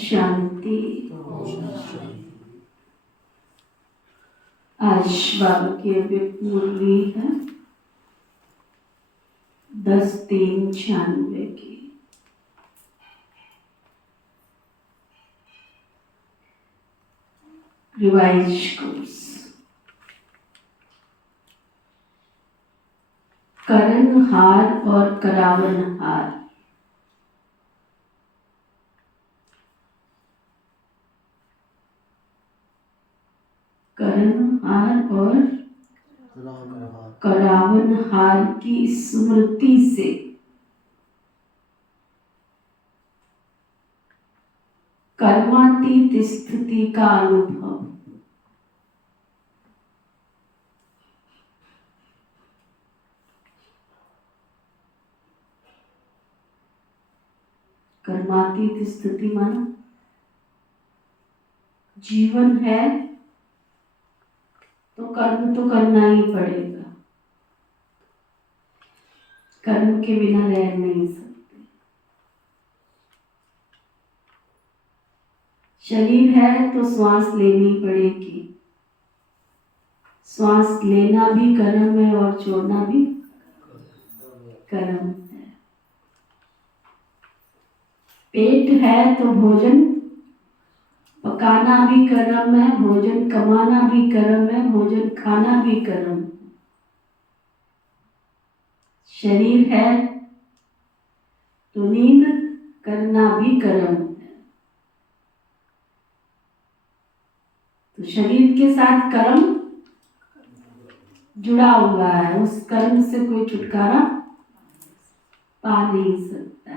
शांति। आज बाबा की अव्यक्त मुरली है 10/3/96 की। Revise course. करणहार और करावनहार। करणहार और करावनहार की स्मृति से कर्मातीत स्थिति का अनुभव। कर्मातीत स्थिति माना जीवन है तो कर्म तो करना ही पड़ेगा, कर्म के बिना रह नहीं सकते। शरीर है तो श्वास लेनी पड़ेगी, श्वास लेना भी कर्म है और छोड़ना भी कर्म है। पेट है तो भोजन पकाना भी कर्म है, भोजन कमाना भी कर्म है, भोजन खाना भी कर्म है। शरीर है तो नींद करना भी कर्म है। तो शरीर के साथ कर्म जुड़ा हुआ है, उस कर्म से कोई छुटकारा पा नहीं सकता।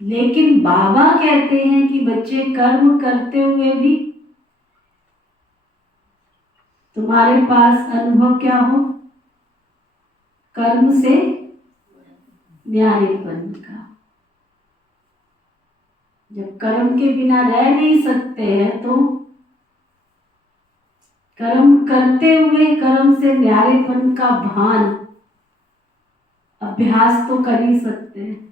लेकिन बाबा कहते हैं कि बच्चे कर्म करते हुए भी तुम्हारे पास अनुभव क्या हो, कर्म से न्यारेपन का। जब कर्म के बिना रह नहीं सकते हैं तो कर्म करते हुए कर्म से न्यारेपन का भान अभ्यास तो कर ही सकते हैं।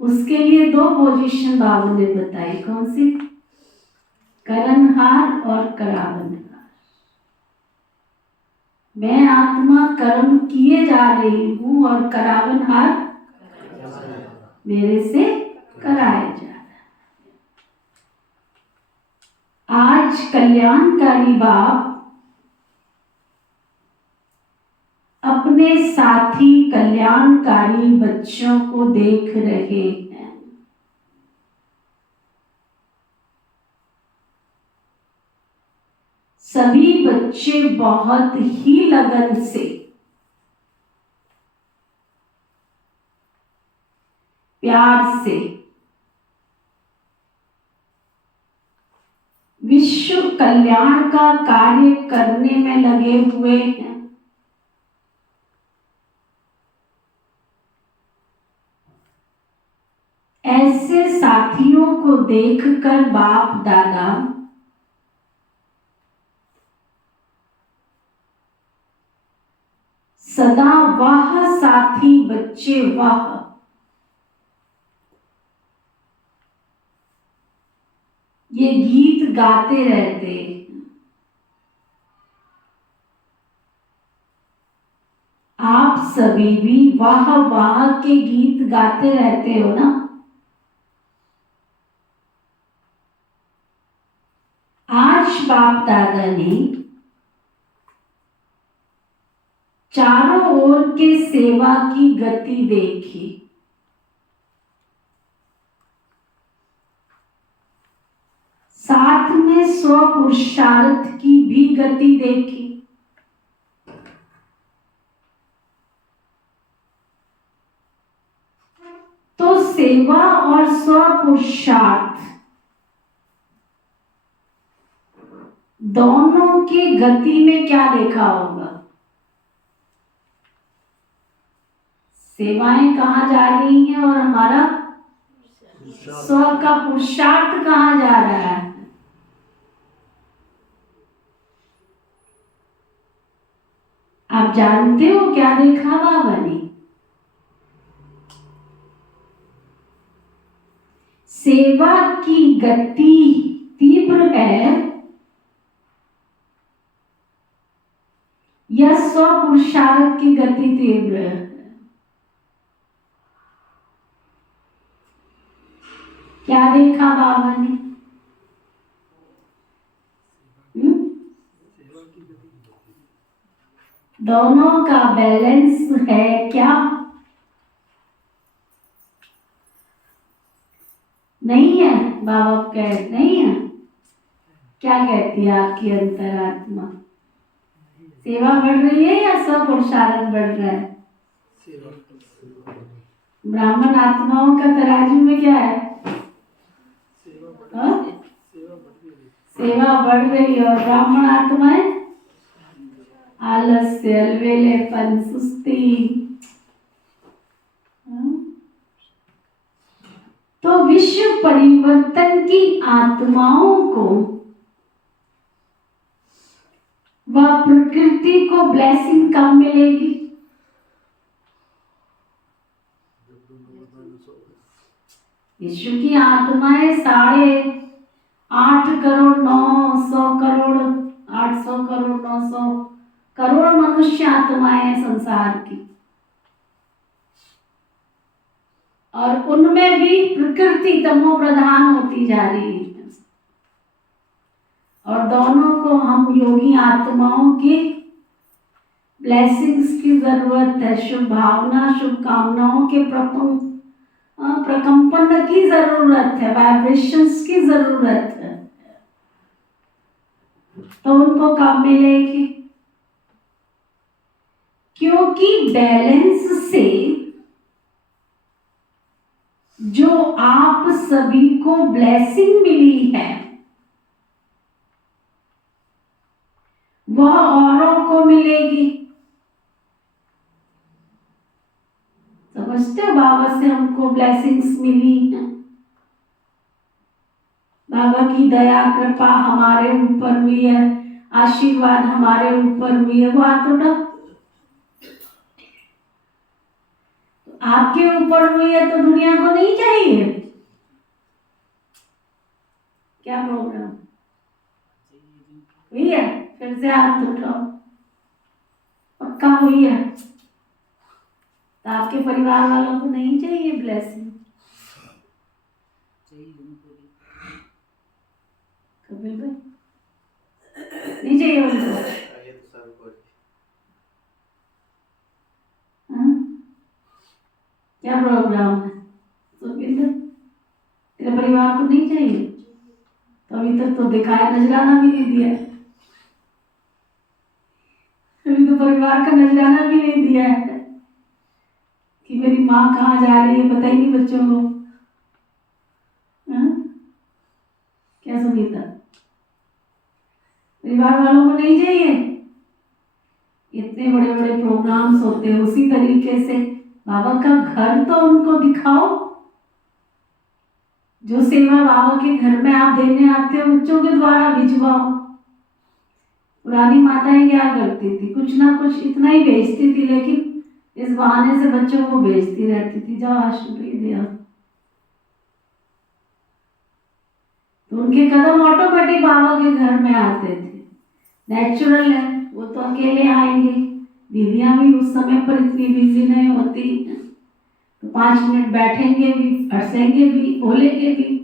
उसके लिए दो पोजीशन बाबू ने बताई, कौन सी? करनहार और करावनहार। मैं आत्मा कर्म किए जा रही हूं और करावनहार मेरे से कराया जा रहा है। आज कल्याणकारी बाप अपने साथी कल्याणकारी बच्चों को देख रहे हैं। सभी बच्चे बहुत ही लगन से, प्यार से विश्व कल्याण का कार्य करने में लगे हुए हैं। ऐसे साथियों को देखकर बाप दादा सदा वह साथी बच्चे वह ये गीत गाते रहते। आप सभी भी वाह वाह के गीत गाते रहते हो ना। आज बाप दादा ने चारों ओर के सेवा की गति देखी। साथ में स्व पुरुषार्थ की भी गति देखी। तो सेवा और स्व पुरुषार्थ दोनों की गति में क्या देखा होगा? सेवाएं कहाँ जा रही हैं और हमारा स्व का पुरुषार्थ कहाँ जा रहा है? आप जानते हो क्या देखा बाबा ने? सेवा की गति तीव्र है या स्व पुरुषार्थ की गति तीव्र है? क्या देखा बाबा ने? दोनों का बैलेंस है क्या? नहीं है। बाबा कह नहीं है। क्या कहती है आपकी अंतरात्मा? सेवा बढ़ रही है या स्व पुरुषार्थ बढ़ रहा है? ब्राह्मण आत्माओं का तराजू में क्या है? सेवा बढ़ रही है। और ब्राह्मण आत्माएं आलस्य, अलवेलेपन, सुस्ती। तो विश्व परिवर्तन की आत्माओं को वह प्रकृति को ब्लेसिंग कब मिलेगी? विश्व की आत्माएं 8.5 करोड़ 900 करोड़ 800 करोड़ 900 करोड़ मनुष्य आत्माएं हैं संसार की। और उनमें भी प्रकृति तमो प्रधान होती जा रही है। और दोनों को हम योगी आत्माओं की ब्लेसिंग्स की जरूरत है। शुभ भावना, शुभकामनाओं के प्रपंख प्रकंपन की जरूरत है, वाइब्रेशंस की जरूरत है, तो उनको कब मिलेगी? क्योंकि बैलेंस से जो आप सभी को ब्लेसिंग मिली है वह औरों को मिलेगी। समझते हो? बाबा से हमको ब्लेसिंग्स मिली है, बाबा की दया कृपा हमारे ऊपर हुई है, आशीर्वाद हमारे ऊपर हुई है, वो तो ना आपके ऊपर हुई है, तो दुनिया को नहीं चाहिए? क्या प्रोग्राम हुई है? फिर से हाथ उठाओ, पक्का हुई है? तो आपके परिवार वालों को नहीं चाहिए ब्लेसिंग? कपिल भाई नहीं चाहिए उनको? क्या प्रोग्राम है? तो तेरे परिवार को नहीं चाहिए? तो अभी तक तो दिखाया, नजराना भी नहीं दिया, अभी तो परिवार का नजराना भी नहीं दिया है कि मेरी माँ कहाँ जा रही है, पता ही नहीं बच्चों को। क्या सुनीता, परिवार वालों को नहीं चाहिए? इतने बड़े बड़े प्रोग्राम्स होते हैं, उसी तरीके से बाबा का घर तो उनको दिखाओ। जो सेवा बाबा के घर में आप देने आते हो, बच्चों के द्वारा भिजवाओ। पुरानी माताएं क्या करती थी, कुछ ना कुछ इतना ही भेजती थी, लेकिन इस बहाने से बच्चों को भेजती रहती थी, जाओ आश्रम पे दिया। तो उनके कदम ऑटोमेटिक बाबा के घर में आते थे, नेचुरल है। वो तो अकेले आएंगे, दीदियां भी उस समय पर इतनी बिजी नहीं होती, तो 5 मिनट बैठेंगे भी, हंसेंगे भी, बोलेंगे भी,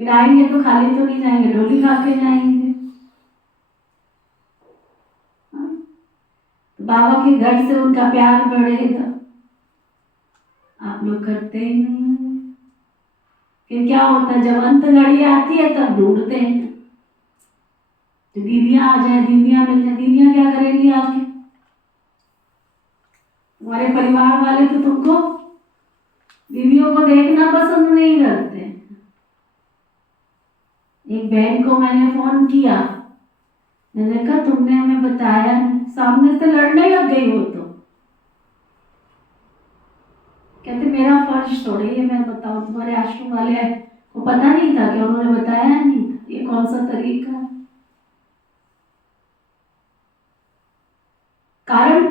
फिर आएंगे तो खाली तो नहीं जाएंगे, डोली खा के जाएंगे। तो बाबा के घर से उनका प्यार बढ़ेगा। आप लोग करते ही नहीं। फिर क्या होता है, जब अंत घड़ी आती है तब ढूंढते हैं तो दीदियां आ जाए, दीदियां मिल जाए। दीदियां क्या करेंगी आके? तुम्हारे परिवार वाले तो तुमको, दीदियों को देखना पसंद नहीं करते। एक बहन को मैंने फोन किया, मैंने कहा तुमने हमें बताया नहीं, सामने से लड़ने लग गई वो तो। कहते मेरा फर्ज थोड़ी है मैं बताऊं, तुम्हारे आश्रम वाले को पता नहीं था कि उन्होंने बताया नहीं था? ये कौन सा तरीका है? कारण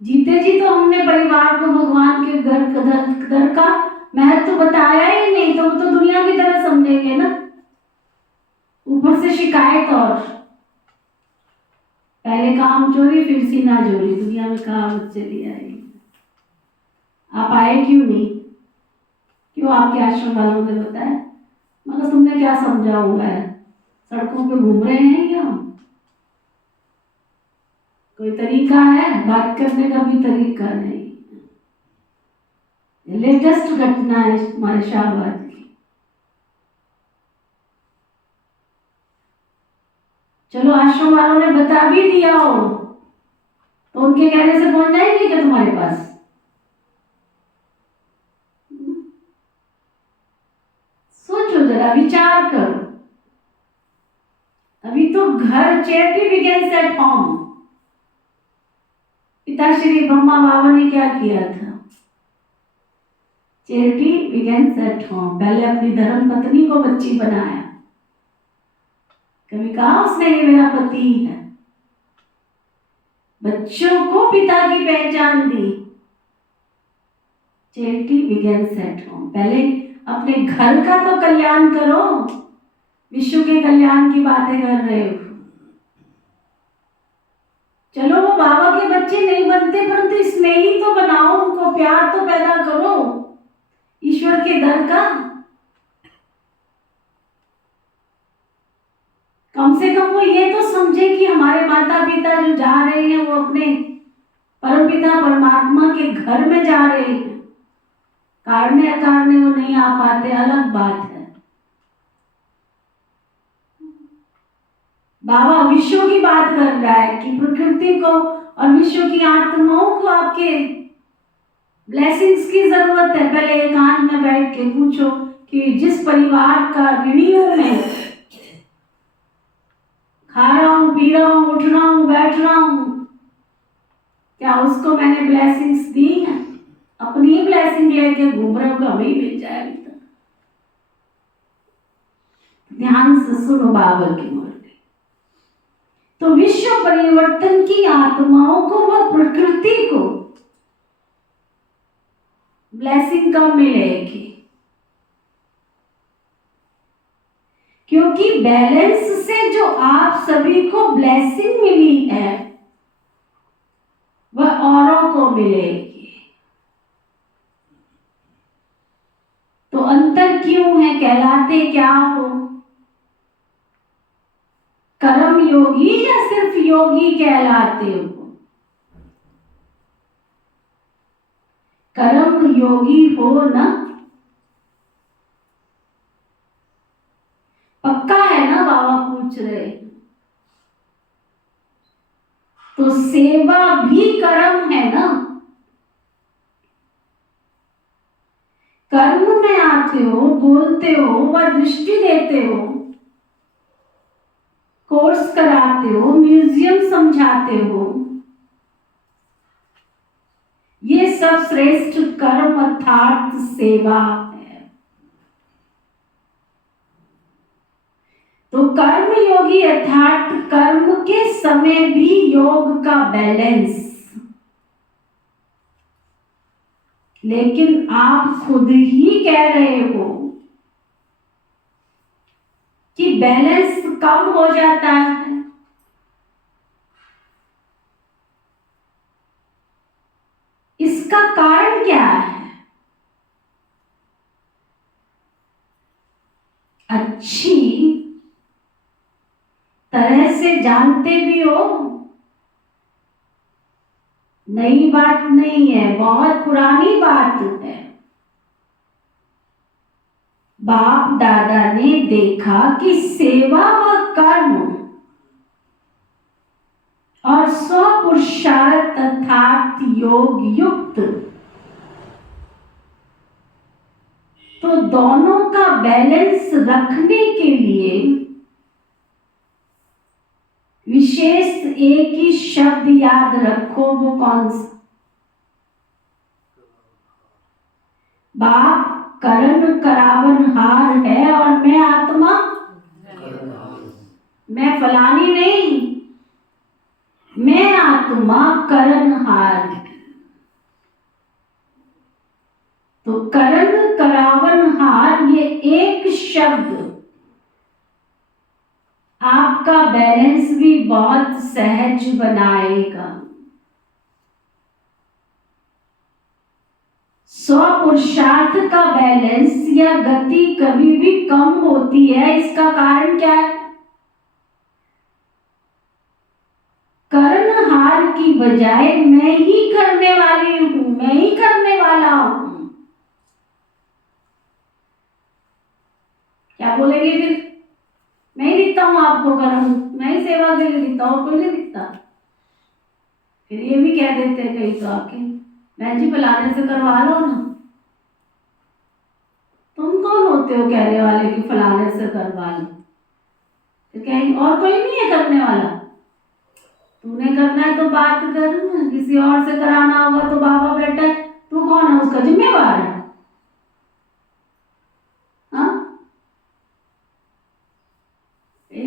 जीते जी तो हमने परिवार को भगवान के घर का महत्व बताया ही नहीं, तो वो तो दुनिया की तरह समझेंगे ना। ऊपर से शिकायत, और पहले काम चोरी फिर सीना चोरी, दुनिया में कहा बच्चे भी आए। आप आए क्यों नहीं? क्यों आपके आश्रम वालों ने बताया? मगर तुमने क्या समझा हुआ है? सड़कों पे घूम रहे हैं क्या? कोई तरीका है? बात करने का भी तरीका नहीं। लेटेस्ट घटना है हमारे शाहबाद की। चलो आश्रम वालों ने बता भी दिया हो तो उनके कहने से पहुंच जाएंगे क्या तुम्हारे पास? सोचो जरा, विचार करो। अभी तो घर चैरिटी बिगिंस एट होम। पिताश्री ब्रह्मा बाबा ने क्या किया था? Charity begins at home. पहले अपनी धर्म पत्नी को बच्ची बनाया। कभी कहा उसने ये मेरा पति है? बच्चों को पिता की पहचान दी। Charity begins at home. पहले अपने घर का तो कल्याण करो, विश्व के कल्याण की बातें कर रहे हो। चलो वो बाबा के बच्चे नहीं बनते, परंतु इसमें ही तो बनाओ, उनको प्यार तो पैदा करो ईश्वर के दर का। कम से कम वो ये तो समझे कि हमारे माता पिता जो जा रहे हैं वो अपने परमपिता परमात्मा के घर में जा रहे हैं। कारणे अकारणे वो नहीं आ पाते, अलग बात है। बाबा विश्व की बात कर रहा है कि प्रकृति को और विश्व की आत्माओं को आपके ब्लेसिंग्स की जरूरत है। पहले एकांत में बैठ के पूछो कि जिस परिवार का ऋणी हूं मैं, खा रहा हूं, पी रहा हूं, उठ रहा हूं, बैठ रहा हूं, क्या उसको मैंने ब्लेसिंग्स दी हैं? अपनी ही ब्लेसिंग लेके घूम रहे हो, हमें ही मिल जाएगी। ध्यान से सुनो बाबा की मुरली। तो विश्व परिवर्तन की आत्माओं को व प्रकृति को ब्लेसिंग कब मिलेगी? क्योंकि बैलेंस से जो आप सभी को ब्लेसिंग मिली है वह औरों को मिलेगी। तो अंतर क्यों है? कहलाते क्या हो? कर्म योगी या सिर्फ योगी कहलाते हो? कर्म योगी हो ना? पक्का है ना? बाबा पूछ रहे। तो सेवा भी कर्म है ना? कर्म में आते हो, बोलते हो व दृष्टि देते हो, कोर्स कराते हो, म्यूजियम समझाते हो, ये सब श्रेष्ठ कर्म अर्थात सेवा है। तो कर्म योगी अर्थात कर्म के समय भी योग का बैलेंस। लेकिन आप खुद ही कह रहे हो कि बैलेंस कम हो जाता है। इसका कारण क्या है? अच्छी तरह से जानते भी हो, नई बात नहीं है, बहुत पुरानी बात है। बाप दादा ने देखा कि सेवा व कर्म और स्वपुरुषार्थ अर्थात योग युक्त, तो दोनों का बैलेंस रखने के लिए विशेष एक ही शब्द याद रखो। वो कौन सा? बाप करण करावनहार है और मैं आत्मा, मैं फलानी नहीं, मैं आत्मा करणहार। तो करण करावनहार ये एक शब्द आपका बैलेंस भी बहुत सहज बनाएगा। स्वपुरुषार्थ का बैलेंस या गति कभी भी कम होती है। इसका कारण क्या है? कर्णहार की बजाय मैं ही करने वाली हूं, मैं ही करने वाला हूं। क्या बोलेंगे फिर? मैं ही दिखता हूं आपको कर्म, मैं ही सेवा के लिए दिखता हूं, कोई नहीं दिखता। फिर ये भी कह देते हैं कहीं तो आके, बहन जी फलाने से करवा लो ना। तुम कौन होते हो कहने वाले कि फलाने से करवा लो? तो कहेंगे और कोई नहीं है करने वाला, तूने करना है तो बात कर ना, किसी और से कराना होगा तो बाबा बेटा है, तू कौन है उसका जिम्मेवार है? हाँ,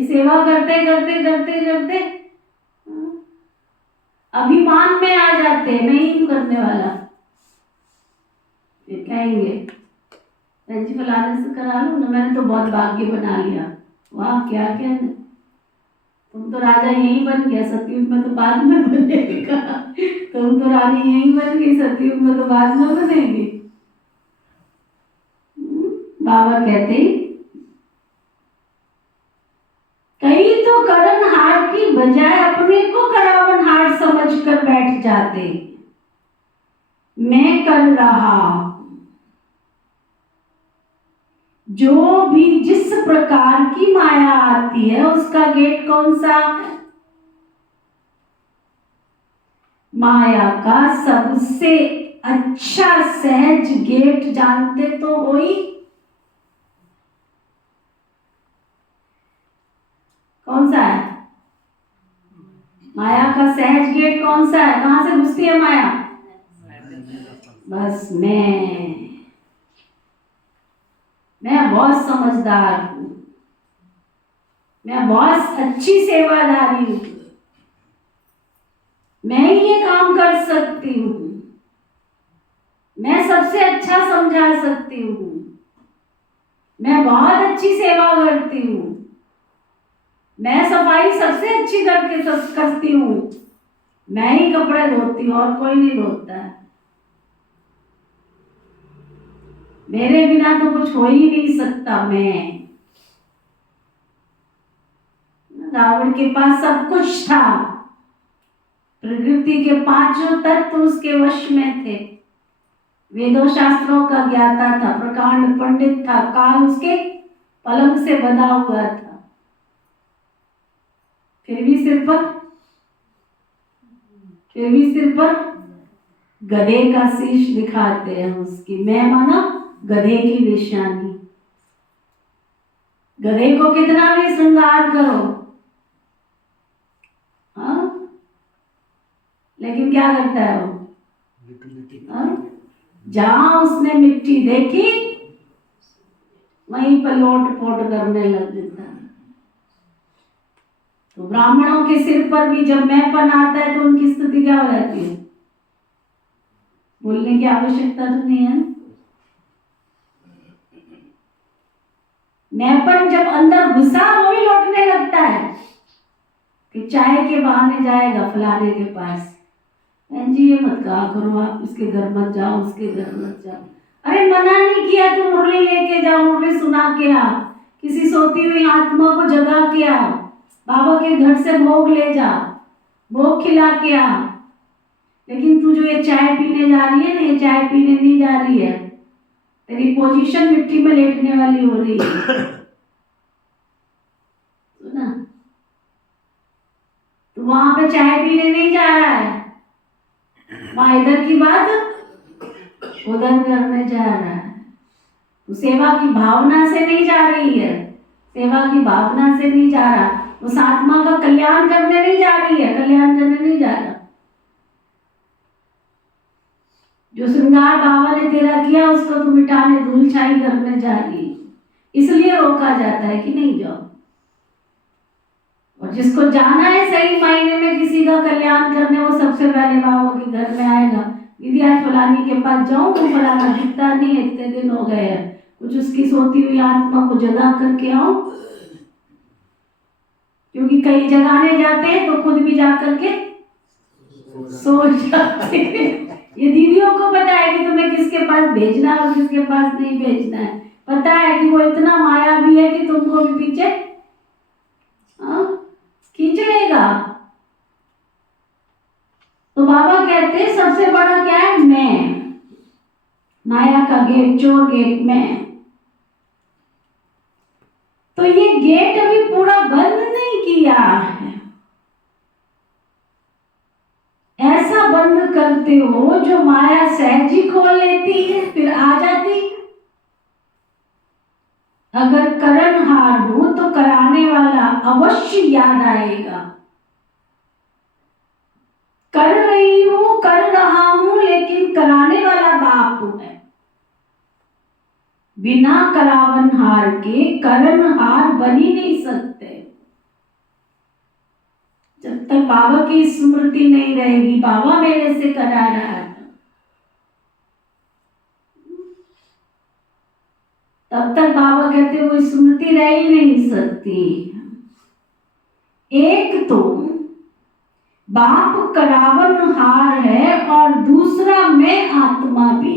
सेवा करते करते करते करते अभिमान में आ जाते हैं, मैं ही करने वाला। फिर कहेंगे बहन जी फलाने से करा लो ना, मैंने तो बहुत भाग्य बना लिया। वाह, क्या कहने, तुम तो राजा यहीं बन गया, सतयुग में तो बाद में बनेगा। तुम तो रानी यहीं बन गई, सतयुग में तो बाद में बनेगी। बाबा कहते कई तो करणहार की बजाय अपने को करावनहार समझ कर बैठ जाते, मैं कर रहा हूं। जो भी जिस प्रकार की माया आती है उसका गेट कौन सा है? माया का सबसे अच्छा सहज गेट जानते तो हो ही, कौन सा है? माया का सहज गेट कौन सा है? कहां से घुसती है माया? बस मैं बहुत समझदार हूं, मैं बहुत अच्छी सेवादारी हूं, मैं ही ये काम कर सकती हूँ, मैं सबसे अच्छा समझा सकती हूँ, मैं बहुत अच्छी सेवा करती हूँ, मैं सफाई सबसे अच्छी करके करती हूँ, मैं ही कपड़े धोती हूँ और कोई नहीं धोता है, मेरे बिना तो कुछ हो ही नहीं सकता। मैं रावण के पास सब कुछ था, प्रकृति के पांचों तत्व उसके वश में थे, वेदों शास्त्रों का ज्ञाता था, प्रकांड पंडित था, काल उसके पलंग से बंधा हुआ था, फिर भी सिर पर गधे का शीश दिखाते हैं उसकी। मैं माना गधे की निशानी। गधे को कितना भी श्रृंगार करो, हाँ, लेकिन क्या करता है वो? जहां उसने मिट्टी देखी वहीं पर लोट पोट करने लग जाता है। तो ब्राह्मणों के सिर पर भी जब मैंपन आता है तो उनकी स्थिति क्या हो जाती है? बोलने की आवश्यकता तो नहीं है। मैंपन जब अंदर घुसा वो भी लौटने लगता है कि चाय के बहाने जाएगा फलाने के पास, बहन जी ये मत कहा करो, आप इसके घर मत जाओ, उसके घर मत जाओ। अरे मना नहीं किया, तुम मुरली लेके जाओ, मुरली सुना के आ, किसी सोती हुई आत्मा को जगा के आ, बाबा के घर से भोग ले जा, भोग खिला के आ। लेकिन तू जो ये चाय पीने जा रही है ना, ये चाय पीने नहीं जा रही है, तेरी पोजीशन मिट्टी में लेटने वाली हो रही है। सुना? तो वहां पे चाय पीने नहीं जा रहा है, वहां इधर की बात उधर करने जा रहा है। तो सेवा की भावना से नहीं जा रही है, सेवा की भावना से नहीं जा रहा, उस आत्मा का कल्याण करने नहीं जा रही है, कल्याण करने नहीं जा रहा। जो श्रृंगार बाबा ने तेरा किया उसको तू मिटाने धूल छाई करने जा रही है, इसलिए रोका जाता है कि नहीं जाओ। और जिसको जाना है सही मायने में किसी का कल्याण करने, वो सबसे पहले बाबा के घर में आएगा। दीदी आज फलानी के पास जाऊं, वो फलाना दिखता नहीं है, इतने दिन हो गए हैं, कुछ उसकी सोती हुई आत्मा को जगा करके आओ, क्योंकि कई जगाने जाते हैं तो खुद भी जा करके सो जाते हैं। ये दीदियों को पता है कि तुम्हें किसके पास भेजना है और किसके पास नहीं भेजना है, पता है कि वो इतना मायावी है कि तुमको भी पीछे खींच लेगा। तो बाबा कहते हैं सबसे बड़ा क्या है? मैं, माया का गेट, चोर गेट में। तो ये गेट अभी पूरा बंद नहीं किया है, ऐसा बंद करते हो जो माया सहज ही खोल लेती है, फिर आ जाती। अगर करनहार हूं तो कराने वाला अवश्य याद आएगा। कर रही हूं, कर रहा हूं, लेकिन कराने वाला बाप है। बिना करावनहार के करनहार बन ही नहीं सकते। जब तक बाबा की स्मृति नहीं रहेगी, बाबा मेरे से करा रहा है, तब तक बाबा कहते वो स्मृति रह ही नहीं सकती। एक तो बाप करावनहार है और दूसरा मैं आत्मा भी।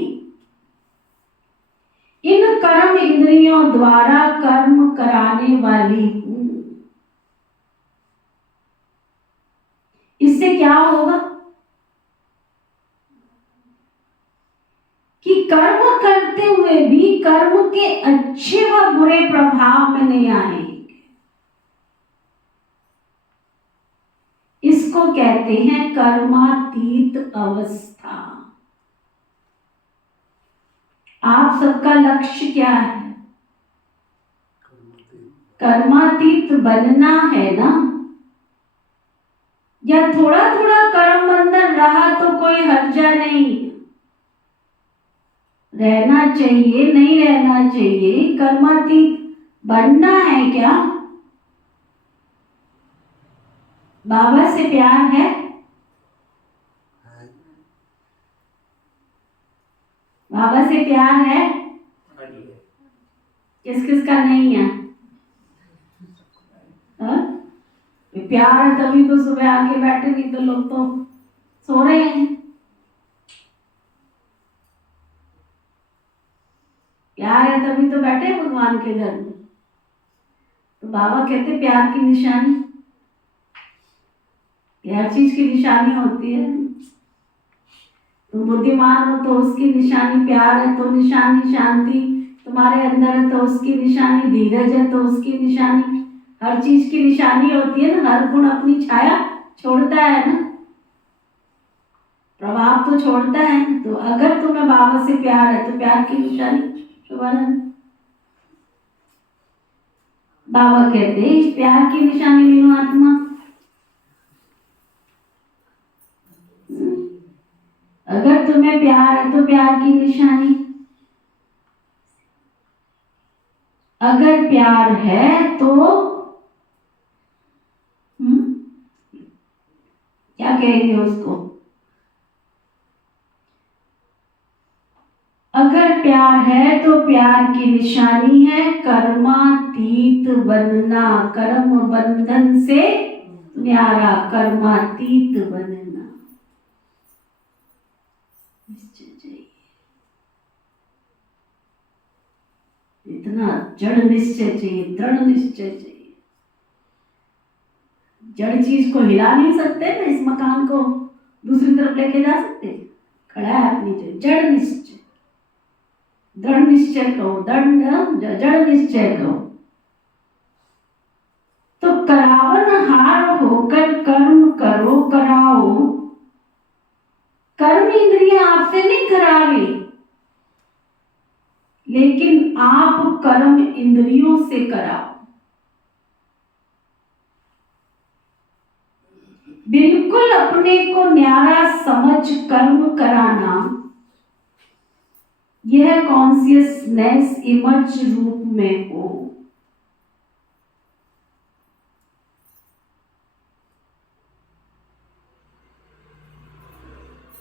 इन कर्म इंद्रियों द्वारा कर्म कराने वाली हूं। इससे क्या होगा कि कर्म करते हुए भी कर्म के अच्छे व बुरे प्रभाव में नहीं आएंगे। इसको कहते हैं कर्मातीत अवस्था। आप सबका लक्ष्य क्या है? कर्मातीत बनना है ना? या थोड़ा थोड़ा कर्म बंधन रहा तो कोई हर्जा नहीं, रहना चाहिए, नहीं रहना चाहिए, कर्मातीत बनना है क्या? बाबा से प्यार है? बाबा से प्यार है? किस किस का नहीं है? प्यार है तभी तो सुबह आके बैठे, नहीं तो लोग तो सो रहे हैं। प्यार है तभी तो बैठे भगवान के घर में। तो बाबा कहते प्यार की निशानी, हर चीज की निशानी होती है। तुम बुद्धिमान हो तो उसकी निशानी प्यार है, तो निशानी शांति तुम्हारे अंदर है तो उसकी निशानी धीरज है, तो उसकी निशानी, हर चीज की निशानी होती है ना। हर गुण अपनी छाया छोड़ता है ना, प्रभाव तो छोड़ता है। तो अगर तुम्हें बाबा से प्यार है तो प्यार की निशानी शुभारंभ। बाबा कहते हैं इस प्यार की निशानी लीनो आत्मा। अगर तुम्हें प्यार है तो प्यार की निशानी, अगर प्यार है तो क्या कहेंगे उसको? अगर प्यार है तो प्यार की निशानी है कर्मातीत बनना, कर्म बंधन से न्यारा, कर्मातीत बनना। निश्चय चाहिए, इतना जड़ निश्चय चाहिए, दृढ़ निश्चय चाहिए। जड़ चीज को हिला नहीं सकते ना, इस मकान को दूसरी तरफ लेके जा सकते? खड़ा है अपनी जड़ निश्चय, दृढ़ निश्चय कहो, जड़ निश्चय कहो। तो करावन हार होकर कर्म करो कराओ, कर्म इंद्रियां आपसे नहीं करावे, लेकिन आप कर्म इंद्रियों से कराओ। बिल्कुल अपने को न्यारा समझ कर्म कराना, यह कॉन्शियसनेस इमर्ज रूप में हो।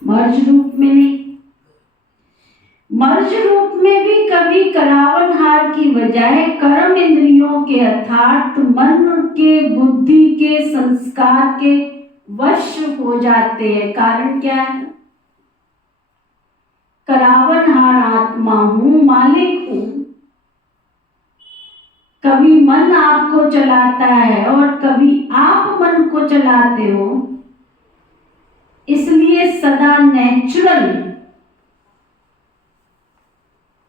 मर्ज रूप में नहीं। मर्ज रूप में भी कभी करावनहार की बजाय कर्म इंद्रियों के अर्थात मन के, बुद्धि के, संस्कार के वश हो जाते हैं। कारण क्या है? करावनहार आत्मा हूं, मालिक हूं। कभी मन आपको चलाता है और कभी आप मन को चलाते हो, इसलिए सदा नेचुरल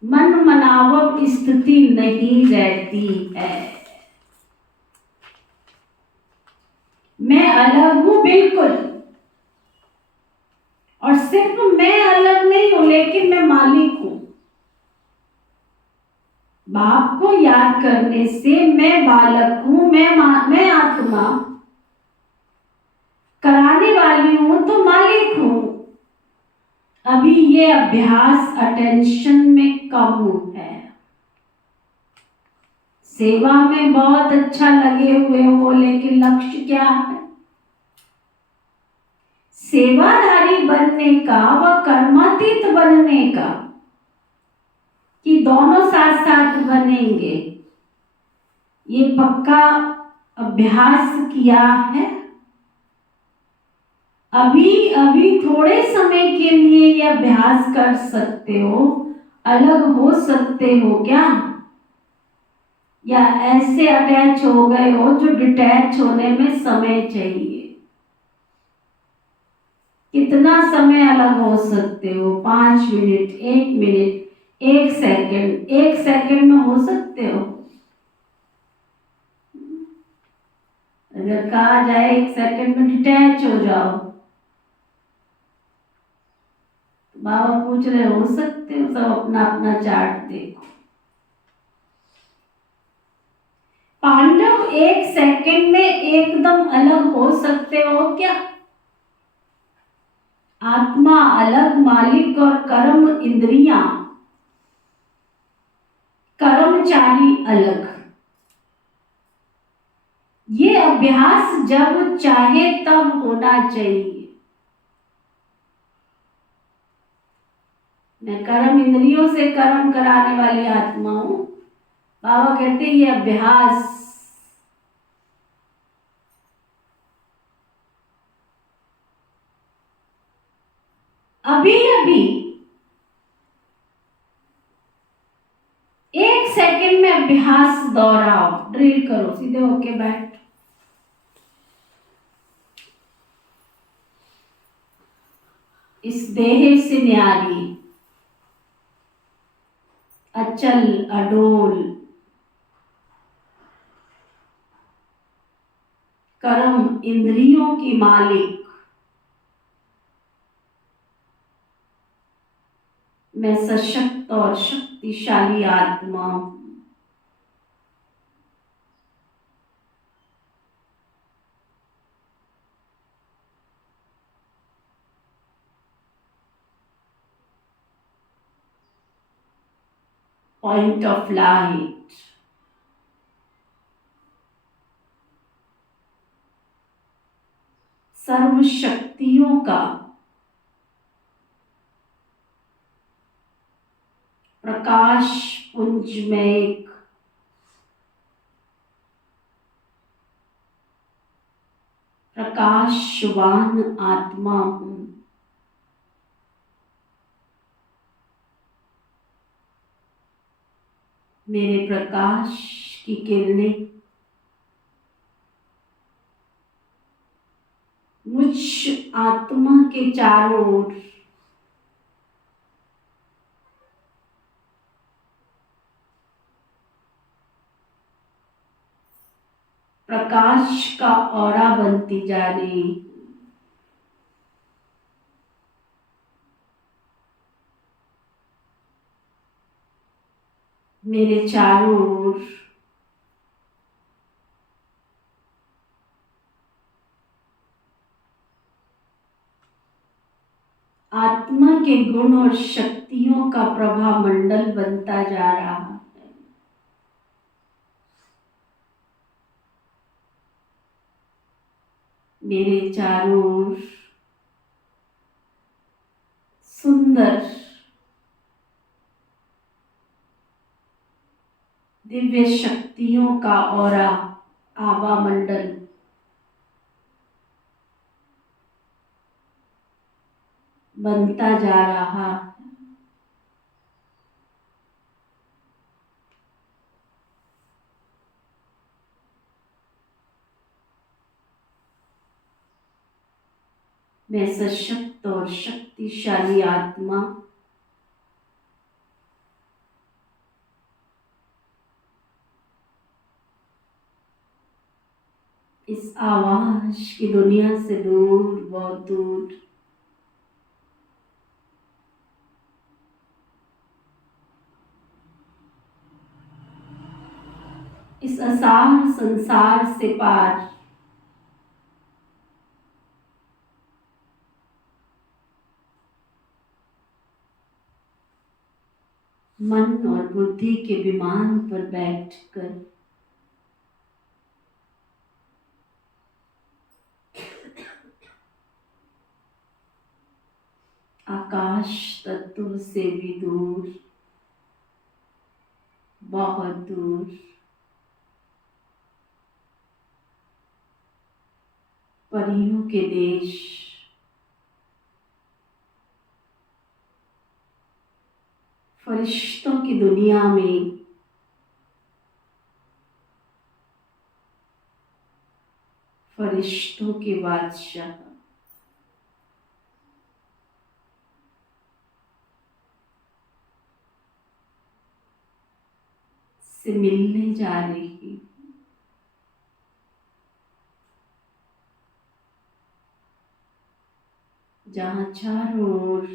मन मनावक स्थिति नहीं रहती है। मैं अलग हूं बिल्कुल, और सिर्फ मैं अलग नहीं हूं, लेकिन मैं मालिक हूं। बाप को याद करने से मैं बालक हूं, मैं आत्मा कराने वाली हूं तो मालिक हूं। अभी ये अभ्यास अटेंशन में कम है। सेवा में बहुत अच्छा लगे हुए हो, लेकिन लक्ष्य क्या है? सेवाधारी बनने का व कर्मातीत बनने का, कि दोनों साथ साथ बनेंगे। ये पक्का अभ्यास किया है? अभी अभी थोड़े समय के लिए ये अभ्यास कर सकते हो, अलग हो सकते हो क्या? या ऐसे अटैच हो गए हो जो डिटैच होने में समय चाहिए? कितना समय अलग हो सकते हो? 5 मिनट, 1 मिनट, 1 सेकंड, 1 सेकंड में हो सकते हो? अगर कहा जाए 1 सेकंड में डिटैच हो जाओ, तो बाबा पूछ रहे हो सकते हो? सब अपना अपना चार्ट देखो। पांडव 1 सेकंड में एकदम अलग हो सकते हो क्या? आत्मा अलग, मालिक और कर्म इंद्रियां, कर्मचारी अलग। ये अभ्यास जब चाहे तब होना चाहिए। मैं कर्म इंद्रियों से कर्म कराने वाली आत्मा हूं। बाबा कहते हैं ये अभ्यास अभी अभी 1 सेकंड में अभ्यास दोहराओ, ड्रिल करो, सीधे होके बैठ। इस देह से न्यारी, अचल अडोल, कर्म इंद्रियों की मालिक मैं सशक्त और शक्तिशाली आत्मा हूं। पॉइंट ऑफ लाइट, सर्व शक्तियों का प्रकाश पुंज में एक प्रकाशवान आत्मा हूं। मेरे प्रकाश की किरणें मुझ आत्मा के चारों ओर प्रकाश का औरा बनती जा रही। मेरे चारों ओर आत्मा के गुण और शक्तियों का प्रभा मंडल बनता जा रहा है। मेरे चारों ओर सुंदर दिव्य शक्तियों का औरा, आभा मंडल बनता जा रहा। मैं सशक्त और शक्तिशाली आत्मा इस आवाज की दुनिया से दूर, बहुत दूर इस असार संसार से पार मन और बुद्धि के विमान पर बैठकर आकाश तत्व से भी दूर, बहुत दूर परियों के देश, फरिश्तों की दुनिया में फरिश्तों के बादशाह से मिलने जा रही, जहाँ चारों ओर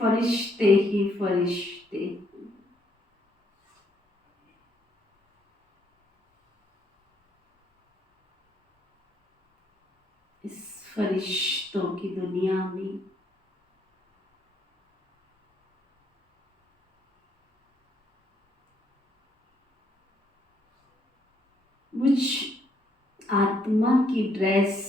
फरिश्ते ही फरिश्ते, इस फरिश्तों की दुनिया में मुझ आत्मा की ड्रेस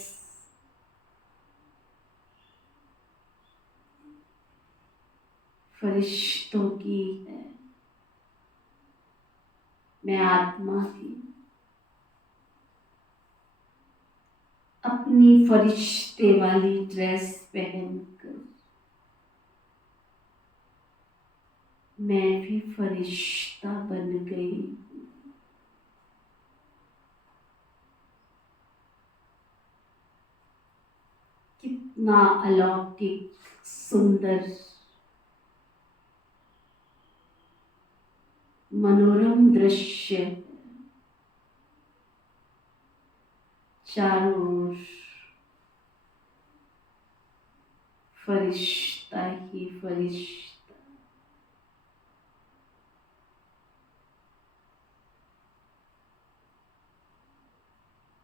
फरिश्तों की है। मैं आत्मा की अपनी फरिश्ते वाली ड्रेस पहनकर मैं भी फरिश्ता बन गई। कितना अलौकिक सुंदर मनोरम दृश्य, चारों ओर फरिश्ता ही फरिश्ता।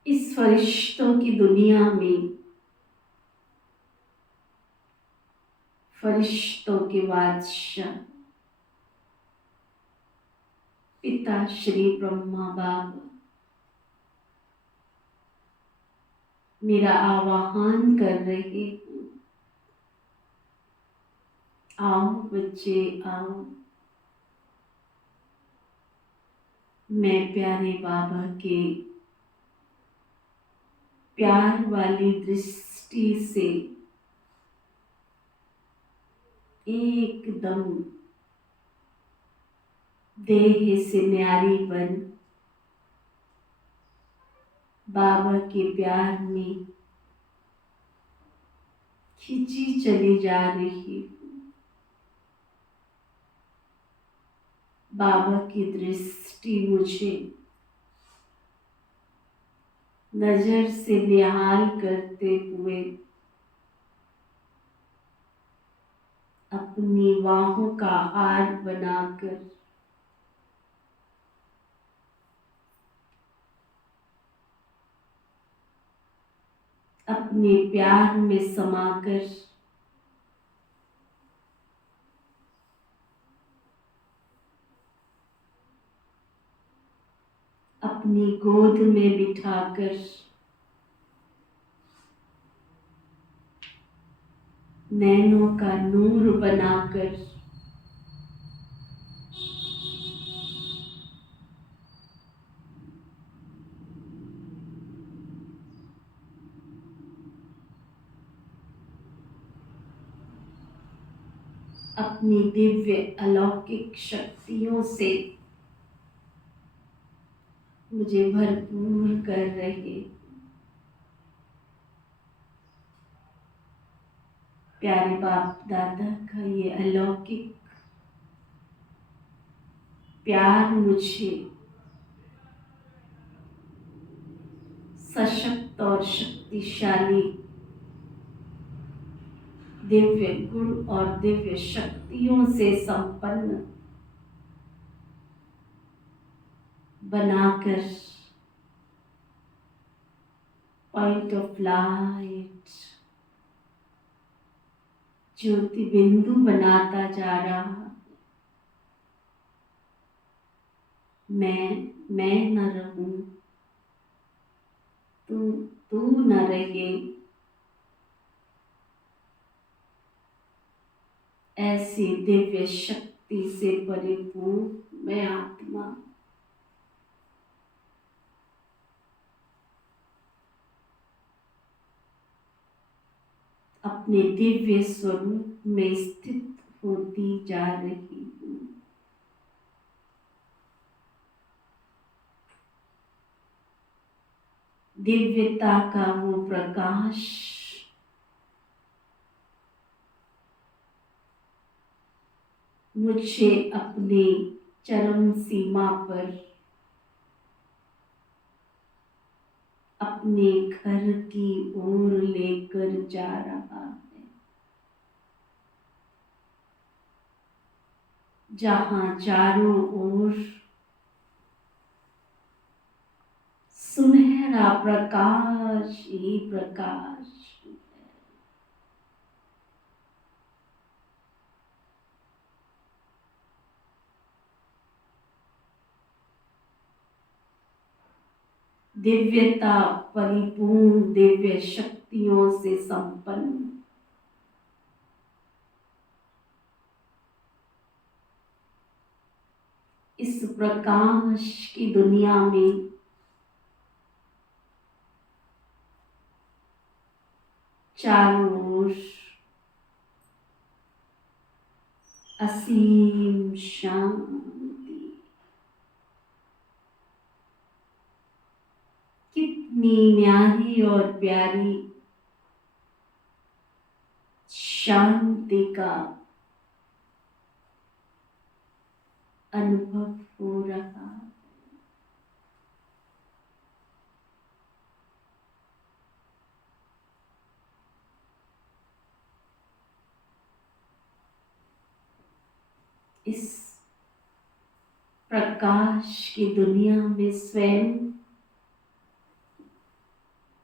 इस फरिश्तों की दुनिया में फरिश्तों के बादशाह पिता श्री ब्रह्मा बाबा मेरा आवाहन कर रहे हैं, आओ बच्चे आओ, मैं प्यारे बाबा के प्यार वाली दृष्टि से एकदम देह से न्यारी बन बाबा के प्यार में खिंची चली जा रही। बाबा की दृष्टि मुझे नजर से निहाल करते हुए अपनी बाहों का हार बनाकर अपने प्यार में समाकर अपनी गोद में बिठाकर नैनों का नूर बनाकर अपनी दिव्य अलौकिक शक्तियों से मुझे भरपूर कर रहे प्यारे बाप दादा का ये अलौकिक प्यार मुझे सशक्त और शक्तिशाली दिव्य गुण और दिव्य शक्तियों से संपन्न बनाकर पॉइंट ऑफ लाइट ज्योति बिंदु बनाता जा रहा। मैं न रहूं, तू न रहे, ऐसी दिव्य शक्ति से परिपूर्ण मैं आत्मा अपने दिव्य स्वरूप में स्थित होती जा रही हूँ। दिव्यता का वो प्रकाश मुझे अपने चरम सीमा पर अपने घर की ओर लेकर जा रहा है, जहां चारों ओर सुनहरा प्रकाश ही प्रकाश है। दिव्यता परिपूर्ण दिव्य शक्तियों से संपन्न इस प्रकाश की दुनिया में चारों ओर असीम शांति। कितनी न्यारी और प्यारी शांति का अनुभव हो रहा। इस प्रकाश की दुनिया में स्वयं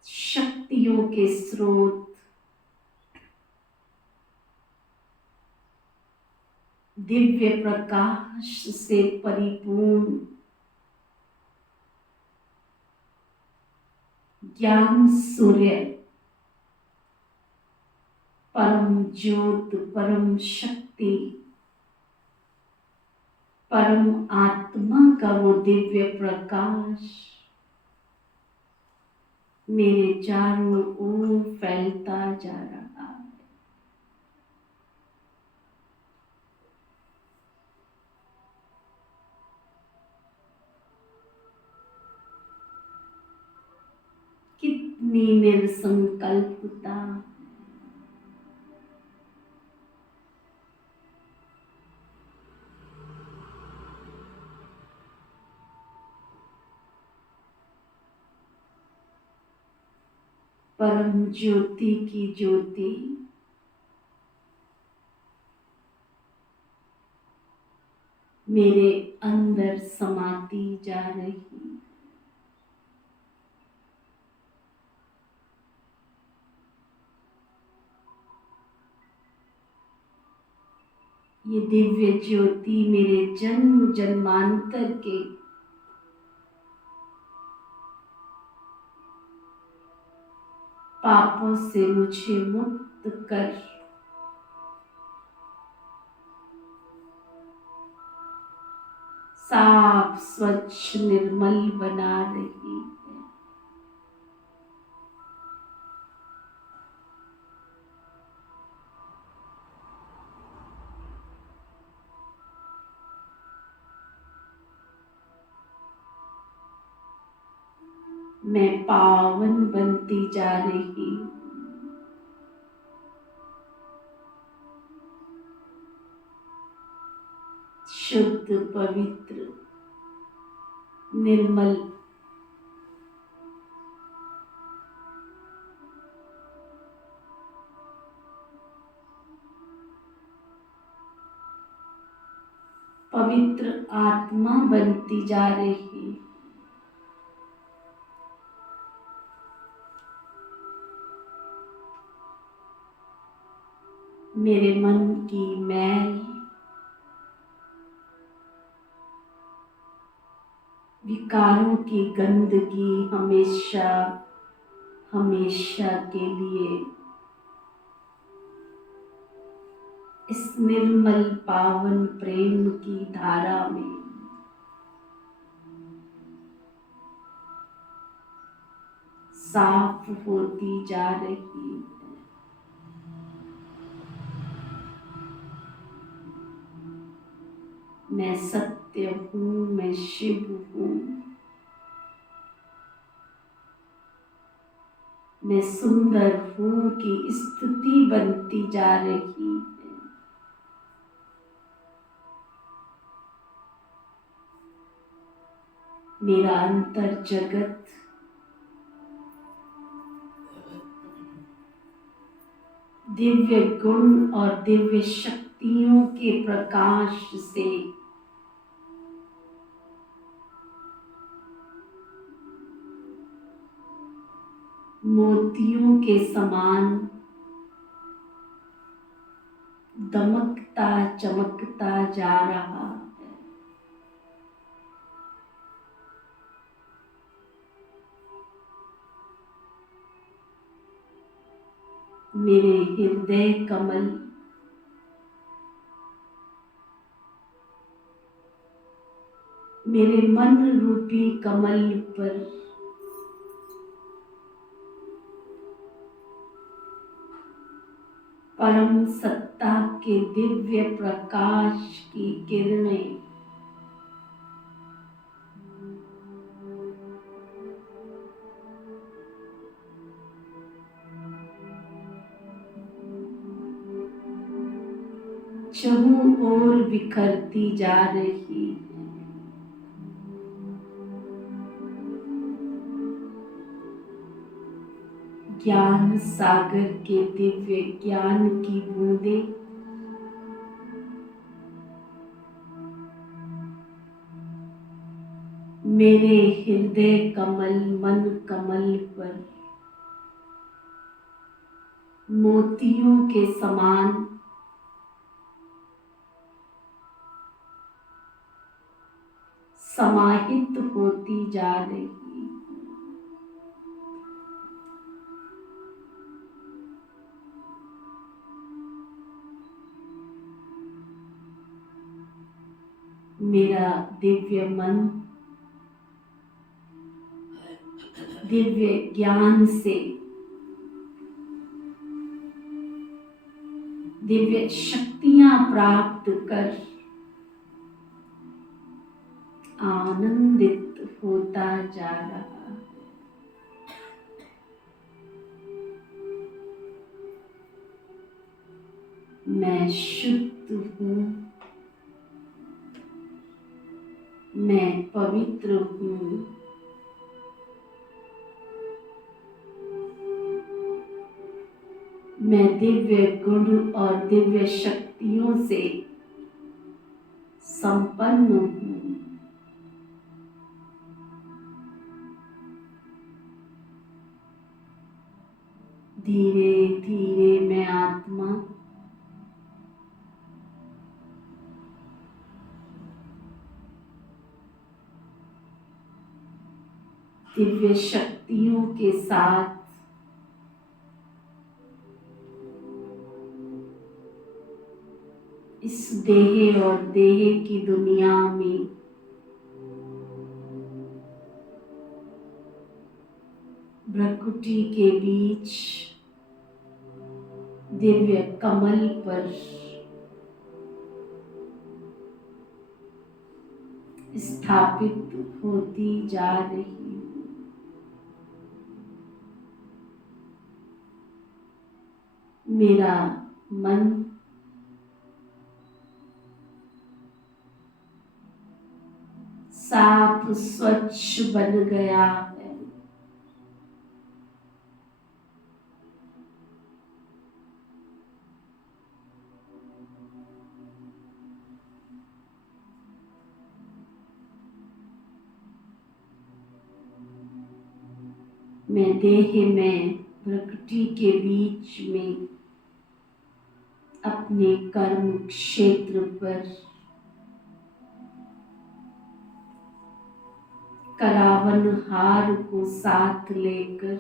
शक्तियों के स्रोत दिव्य प्रकाश से परिपूर्ण ज्ञान सूर्य परम ज्योत परम शक्ति परम आत्मा का वो दिव्य प्रकाश मेरे चारों ओर फैलता जा रहा है। कितनी निर्संकल्पता, परम ज्योति की ज्योति मेरे अंदर समाती जा रही। ये दिव्य ज्योति मेरे जन्म जन्मांतर के पापों से मुझे मुक्त कर साफ स्वच्छ निर्मल बना रही है। मैं पावन बनती जा रही हूँ। शुद्ध पवित्र निर्मल पवित्र आत्मा बनती जा रही। मेरे मन की मैल विकारों की गंदगी हमेशा हमेशा के लिए इस निर्मल पावन प्रेम की धारा में साफ होती जा रही है। मैं सत्य हूँ, मैं शिव हूँ। मैं सुंदर हूँ की स्तुति बनती जा रही है। मेरा अंतर जगत दिव्य गुण और दिव्य शक्तियों के प्रकाश से मोतियों के समान दमकता चमकता जा रहा है। मेरे हृदय कमल मेरे मन रूपी कमल पर परम सत्ता के दिव्य प्रकाश की किरणें चहुं ओर बिखरती जा रही है। ज्ञान सागर के दिव्य ज्ञान की बूंदें मेरे हृदय कमल मन कमल पर मोतियों के समान समाहित होती जा रही। मेरा दिव्य मन दिव्य ज्ञान से दिव्य शक्तियां प्राप्त कर आनंदित होता जा रहा है। मैं शुद्ध हूँ, मैं पवित्र हूँ, मैं दिव्य गुण और दिव्य शक्तियों से संपन्न हूँ। धीरे धीरे मैं आत्मा दिव्य शक्तियों के साथ इस देह और देह की दुनिया में प्रकृति के बीच दिव्य कमल पर स्थापित होती जा रही हूँ। मेरा मन साफ स्वच्छ बन गया है। मैं देह में प्रकृति के बीच में अपने कर्म क्षेत्र पर करावन हार को साथ लेकर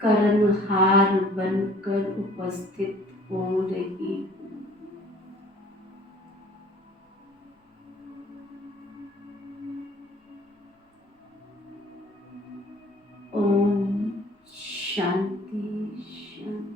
करणहार बनकर उपस्थित हो रही हूँ। ओम शांति शांति।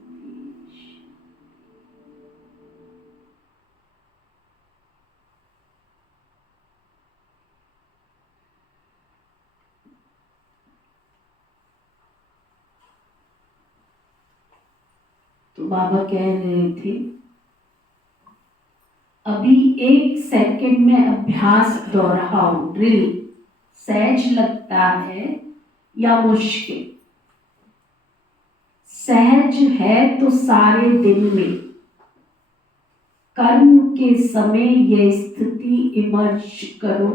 तो बाबा कह रहे थे अभी 1 सेकंड में अभ्यास दोहराओ, ड्रिल। सहज लगता है या मुश्किल? सहज है तो सारे दिन में कर्म के समय यह स्थिति इमर्ज करो,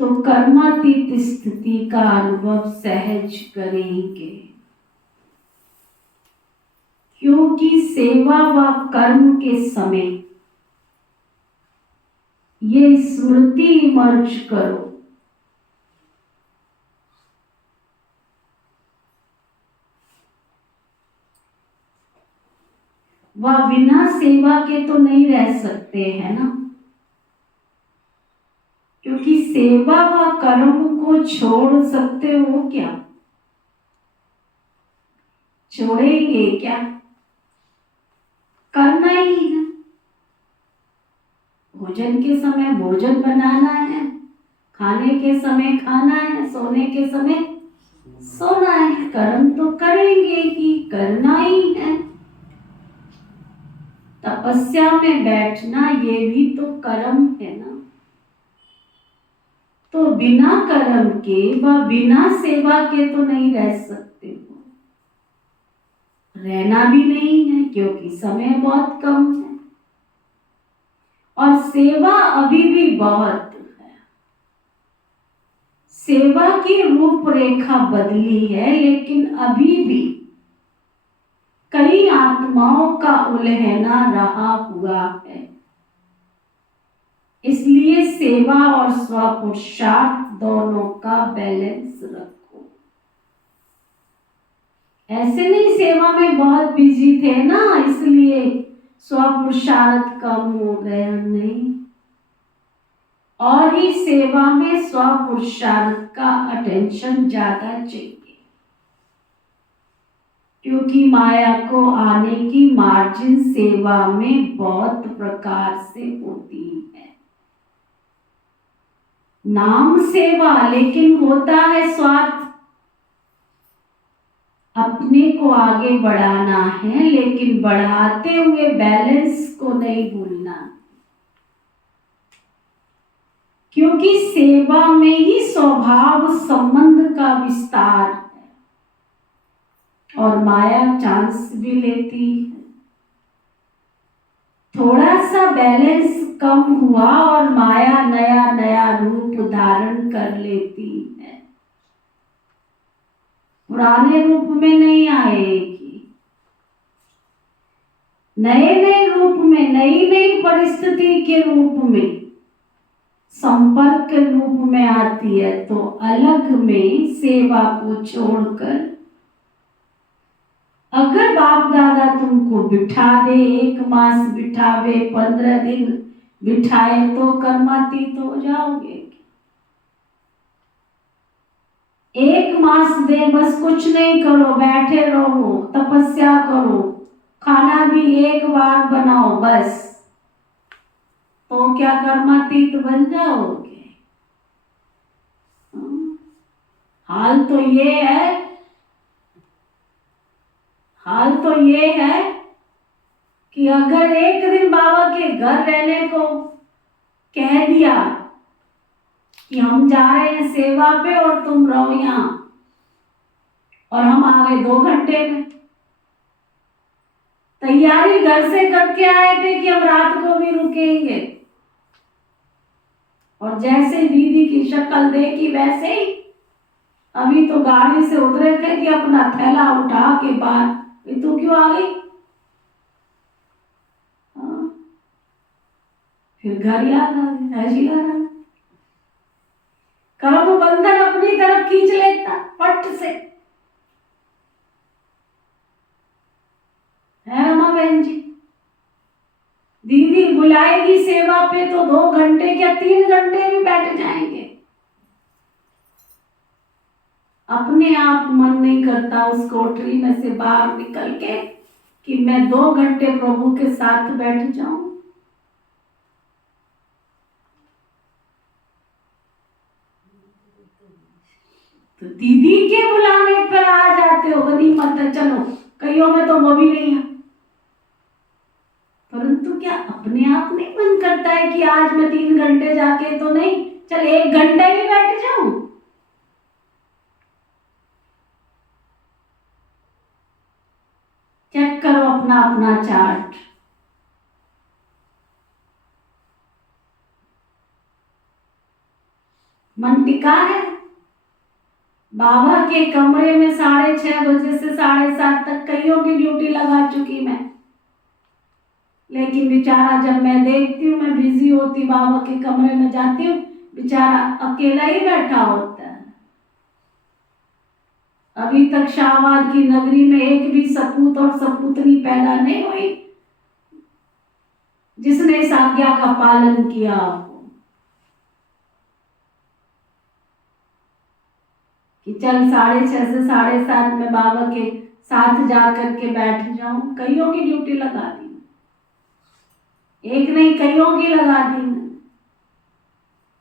तो कर्मातीत स्थिति का अनुभव सहज करेंगे। क्योंकि सेवा व कर्म के समय ये स्मृति इमर्ज करो, वह बिना सेवा के तो नहीं रह सकते है ना। क्योंकि सेवा व कर्म को छोड़ सकते हो क्या? छोड़ेंगे क्या? करना ही है। भोजन के समय भोजन बनाना है, खाने के समय खाना है, सोने के समय सोना है। कर्म तो करेंगे ही, करना ही है। तपस्या में बैठना ये भी तो कर्म है ना। तो बिना कर्म के व बिना सेवा के तो नहीं रह सकते हो, रहना भी नहीं है क्योंकि समय बहुत कम है और सेवा अभी भी बहुत है। सेवा की रूपरेखा बदली है लेकिन अभी भी कई आत्माओं का उलहना रहा हुआ है। इसलिए सेवा और स्वपुरुषार्थ दोनों का बैलेंस रखो। ऐसे नहीं सेवा में बहुत बिजी थे ना इसलिए स्वपुरुषार्थ कम हो गया, नहीं। और ही सेवा में स्वपुरुषार्थ का अटेंशन ज्यादा चाहिए, क्योंकि माया को आने की मार्जिन सेवा में बहुत प्रकार से होती है। नाम सेवा लेकिन होता है स्वार्थ। अपने को आगे बढ़ाना है लेकिन बढ़ाते हुए बैलेंस को नहीं भूलना, क्योंकि सेवा में ही स्वभाव संबंध का विस्तार है और माया चांस भी लेती है। थोड़ा सा बैलेंस कम हुआ और माया नया नया रूप धारण कर लेती है। पुराने रूप में नहीं आएगी, नए नए रूप में, नई नई परिस्थिति के रूप में, संपर्क के रूप में आती है। तो अलग में सेवा को छोड़कर अगर बाप दादा तुमको बिठा दे, 1 मास बिठावे, 15 दिन बिठाए, तो कर्मातीत हो जाओगे। 1 मास दे, बस कुछ नहीं करो, बैठे रहो, तपस्या करो, खाना भी 1 बार बनाओ बस, तो क्या कर्मातीत बन जाओगे? हाल तो ये है, हाल तो ये है कि अगर एक दिन बाबा के घर रहने को कह दिया कि हम जा रहे हैं सेवा पे और तुम रहो यहां, और हम आ गए 2 घंटे में, तैयारी घर से करके आए थे कि हम रात को भी रुकेंगे, और जैसे दीदी की शक्ल देखी वैसे ही अभी तो गाड़ी से उतरे थे कि अपना थैला उठा के बाहर, तू क्यों आ गई? फिर घर याद आ गया, ऐसी कर्म बंधन अपनी तरफ खींच लेता पट से, है रमा बहन जी। दीदी बुलाएगी सेवा पे तो 2 घंटे क्या 3 घंटे भी बैठ जाएंगे। अपने आप मन नहीं करता उस कोठरी में से बाहर निकल के कि मैं 2 घंटे प्रभु के साथ बैठ जाऊं। तो दीदी के बुलाने पर आ जाते हो, गनीमत है, चलो कईयों में तो वो भी नहीं है। परंतु क्या अपने आप नहीं मन करता है कि आज मैं 3 घंटे जाके तो नहीं, चल 1 घंटा ही बैठ जाऊं। चेक करो अपना अपना चार्ट। मन टिका है? बाबा के कमरे में 6:30 बजे से 7:30 तक कईयों की ड्यूटी लगा चुकी मैं, लेकिन बेचारा जब मैं देखती हूँ, मैं बिजी होती, बाबा के कमरे में जाती हूँ, बेचारा अकेला ही बैठा होता है। अभी तक शाहबाद की नगरी में एक भी सपूत और सपूतनी पैदा नहीं हुई जिसने इस आज्ञा का पालन किया हो कि चल 6:30 से 7:30 में बाबा के साथ जा करके बैठ जाऊं। कईयों की ड्यूटी लगा दी, एक नहीं कईयों की लगा दी।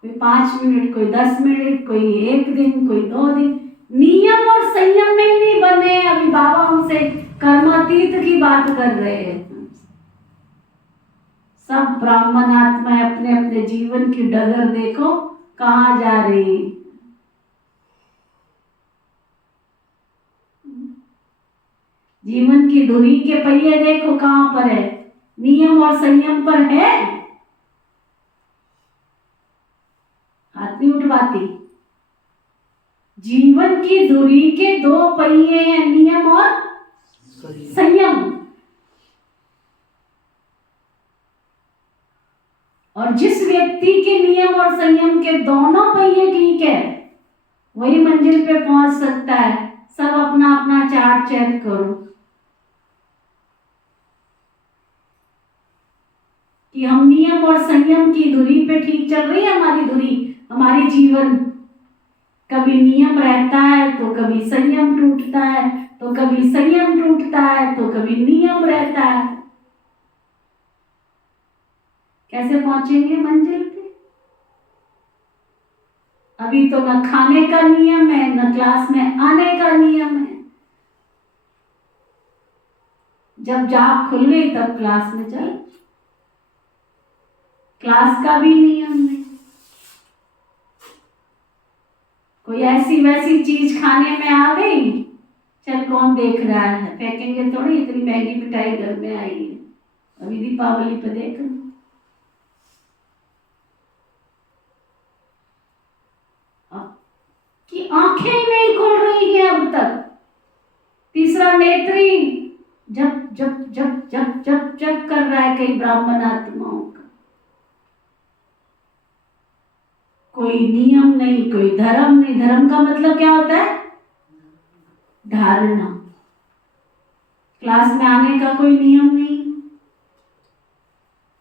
कोई 5 मिनट, कोई 10 मिनट, कोई 1 दिन, कोई 2 दिन। नियम और संयम में ही नहीं बने। अभी बाबा हमसे कर्मातीत की बात कर रहे हैं। सब ब्राह्मण आत्माएं अपने अपने जीवन की डगर देखो कहाँ जा रही। जीवन की धुरी के पहिए देखो कहाँ पर है, नियम और संयम पर है। हाथ नहीं उठवाती। जीवन की धुरी के 2 पहिए हैं, नियम और संयम। और जिस व्यक्ति के नियम और संयम के दोनों पहिए ठीक है, वही मंजिल पे पहुंच सकता है। सब अपना अपना चार्ट चेक करो कि हम नियम और संयम की धुरी पे ठीक चल रही है हमारी धुरी। हमारी जीवन कभी नियम रहता है तो कभी संयम टूटता है, तो कभी संयम टूटता है तो कभी नियम रहता है। कैसे पहुंचेंगे मंजिल पे? अभी तो न खाने का नियम है, न क्लास में आने का नियम है। जब जाग खुल गई तब क्लास में चल, क्लास का भी नियम नहीं। कोई ऐसी वैसी चीज खाने में आ गई, चल कौन देख रहा है, फेंकेंगे थोड़ी, इतनी महंगी मिठाई घर में आई है। अभी दीपावली पे देख कि आंखें ही नहीं खुल रही है अब तक। तीसरा नेत्री जब जब जब जब जब जब कर रहा है कई ब्राह्मण आत्माओं का। कोई नियम नहीं, कोई धर्म नहीं। धर्म का मतलब क्या होता है? धारणा। क्लास में आने का कोई नियम नहीं।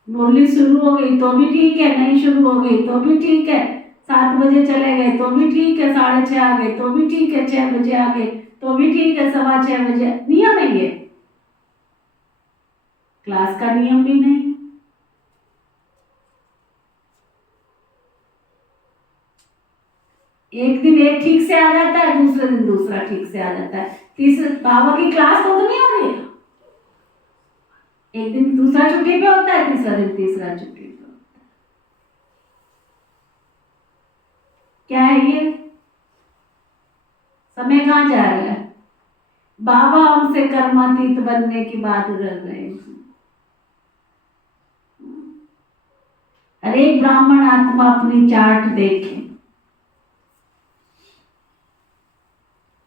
मुरली शुरू हो गई तो भी ठीक है, नहीं शुरू हो गई तो भी ठीक है, 7 बजे चले गए तो भी ठीक है, 6:30 आ गए तो भी ठीक है, 6 बजे आ गए तो भी ठीक है, 6:15 बजे। नियम है ये। क्लास का नियम भी नहीं। एक दिन एक ठीक से आ जाता है, दूसरे दिन दूसरा ठीक से आ जाता है। तीसरे बाबा की क्लास तो नहीं हो रही है, एक दिन दूसरा छुट्टी पे होता है, तीसरा दिन तीसरा छुट्टी पे होता है। क्या है ये? समय कहाँ जा रहा है? बाबा हमसे कर्मातीत बनने की बात कर रहे हैं। हर एक ब्राह्मण आत्मा अपनी चार्ट देखे।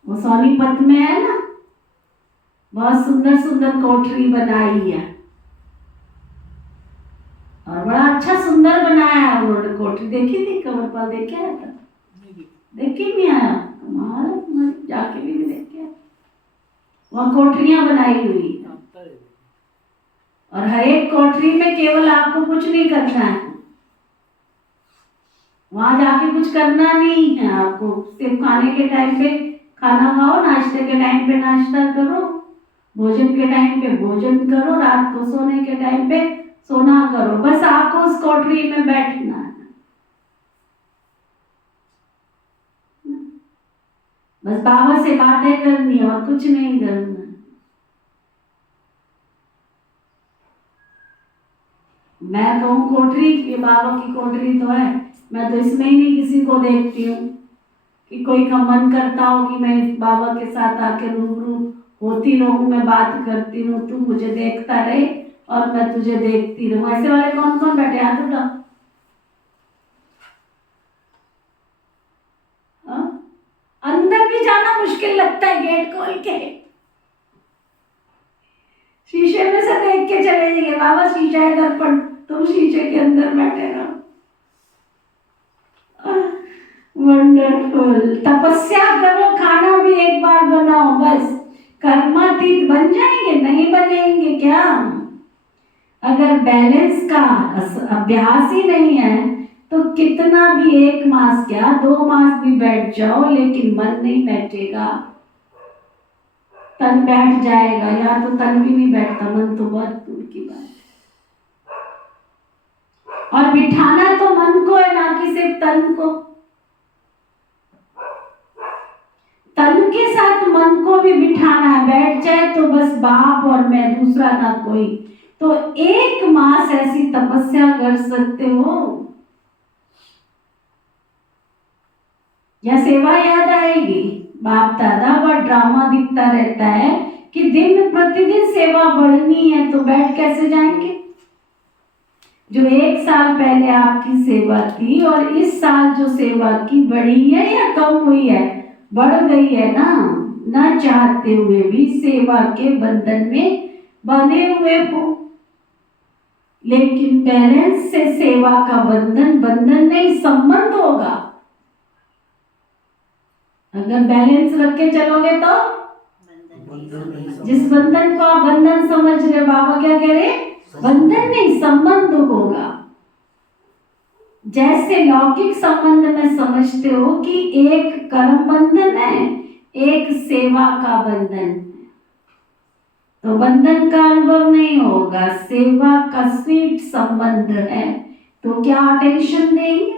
वो सोनीपत में है ना, बहुत सुंदर सुंदर कोठरी बनाई है और बड़ा अच्छा सुंदर बनाया है उन्होंने कोठरी। देखी थी कमर पर? देख के आया था? देख के नहीं आया? कमाल, जाके भी नहीं देख के आया। वहाँ कोठरियां बनाई हुई और हर एक कोठरी में केवल आपको कुछ नहीं करना है, वहां जाके कुछ करना नहीं है आपको। सिर्फ खाने के टाइम पे खाना खाओ, नाश्ते के टाइम पे नाश्ता करो, भोजन के टाइम पे भोजन करो, रात को सोने के टाइम पे सोना करो। बस आपको उस कोठरी में बैठना है, बस बाबा से बातें करनी और कुछ नहीं करना। मैं कहूँ कोठरी, ये बाबा की कोठरी तो है, मैं तो इसमें ही नहीं किसी को देखती हूँ कि कोई का मन करता हो कि मैं इस बाबा के साथ आके रूबरू होती रहूं, मैं बात करती रहूं, तू मुझे देखता रहे और मैं तुझे देखती रहूं। ऐसे वाले कौन कौन बैठे? हाथ उठाओ। अंदर भी जाना मुश्किल लगता है गेट खोल के, शीशे में से देख के चले जाइए, बाबा शीशा है दर्पण, तुम शीशे के अंदर बैठे रहो। वंडरफुल। तपस्या करो, खाना भी एक बार बनाओ, बस कर्मातीत बन जाएंगे, नहीं बनेंगे क्या? अगर बैलेंस का अभ्यास ही नहीं है तो कितना भी 1 मास क्या 2 मास भी बैठ जाओ, लेकिन मन नहीं बैठेगा। तन बैठ जाएगा, या तो तन भी नहीं बैठता, मन तो बहुत दूर की बात है। और बिठाना तो मन को है, ना कि सिर्फ तन को। तन के साथ मन को भी बिठाना है, बैठ जाए तो बस बाप और मैं, दूसरा ना कोई। तो 1 मास ऐसी तपस्या कर सकते हो, या सेवा याद आएगी। बाप दादा वह ड्रामा दिखता रहता है कि दिन प्रतिदिन सेवा बढ़नी है, तो बैठ कैसे जाएंगे? जो 1 साल पहले आपकी सेवा थी और इस साल जो सेवा की, बढ़ी है या कम हुई है? बढ़ गई है ना। न चाहते हुए भी सेवा के बंधन में बंधे हुए हो, लेकिन बैलेंस से सेवा का बंधन बंधन नहीं, संबंध होगा। अगर बैलेंस रख के चलोगे तो जिस बंधन को आप बंधन समझ रहे, बाबा क्या कह रहे? बंधन नहीं, संबंध होगा। जैसे लौकिक संबंध में समझते हो कि एक कर्म बंधन है, एक सेवा का बंधन है, तो बंधन का अनुभव नहीं होगा। सेवा का स्वीट संबंध है, तो क्या टेंशन देंगे?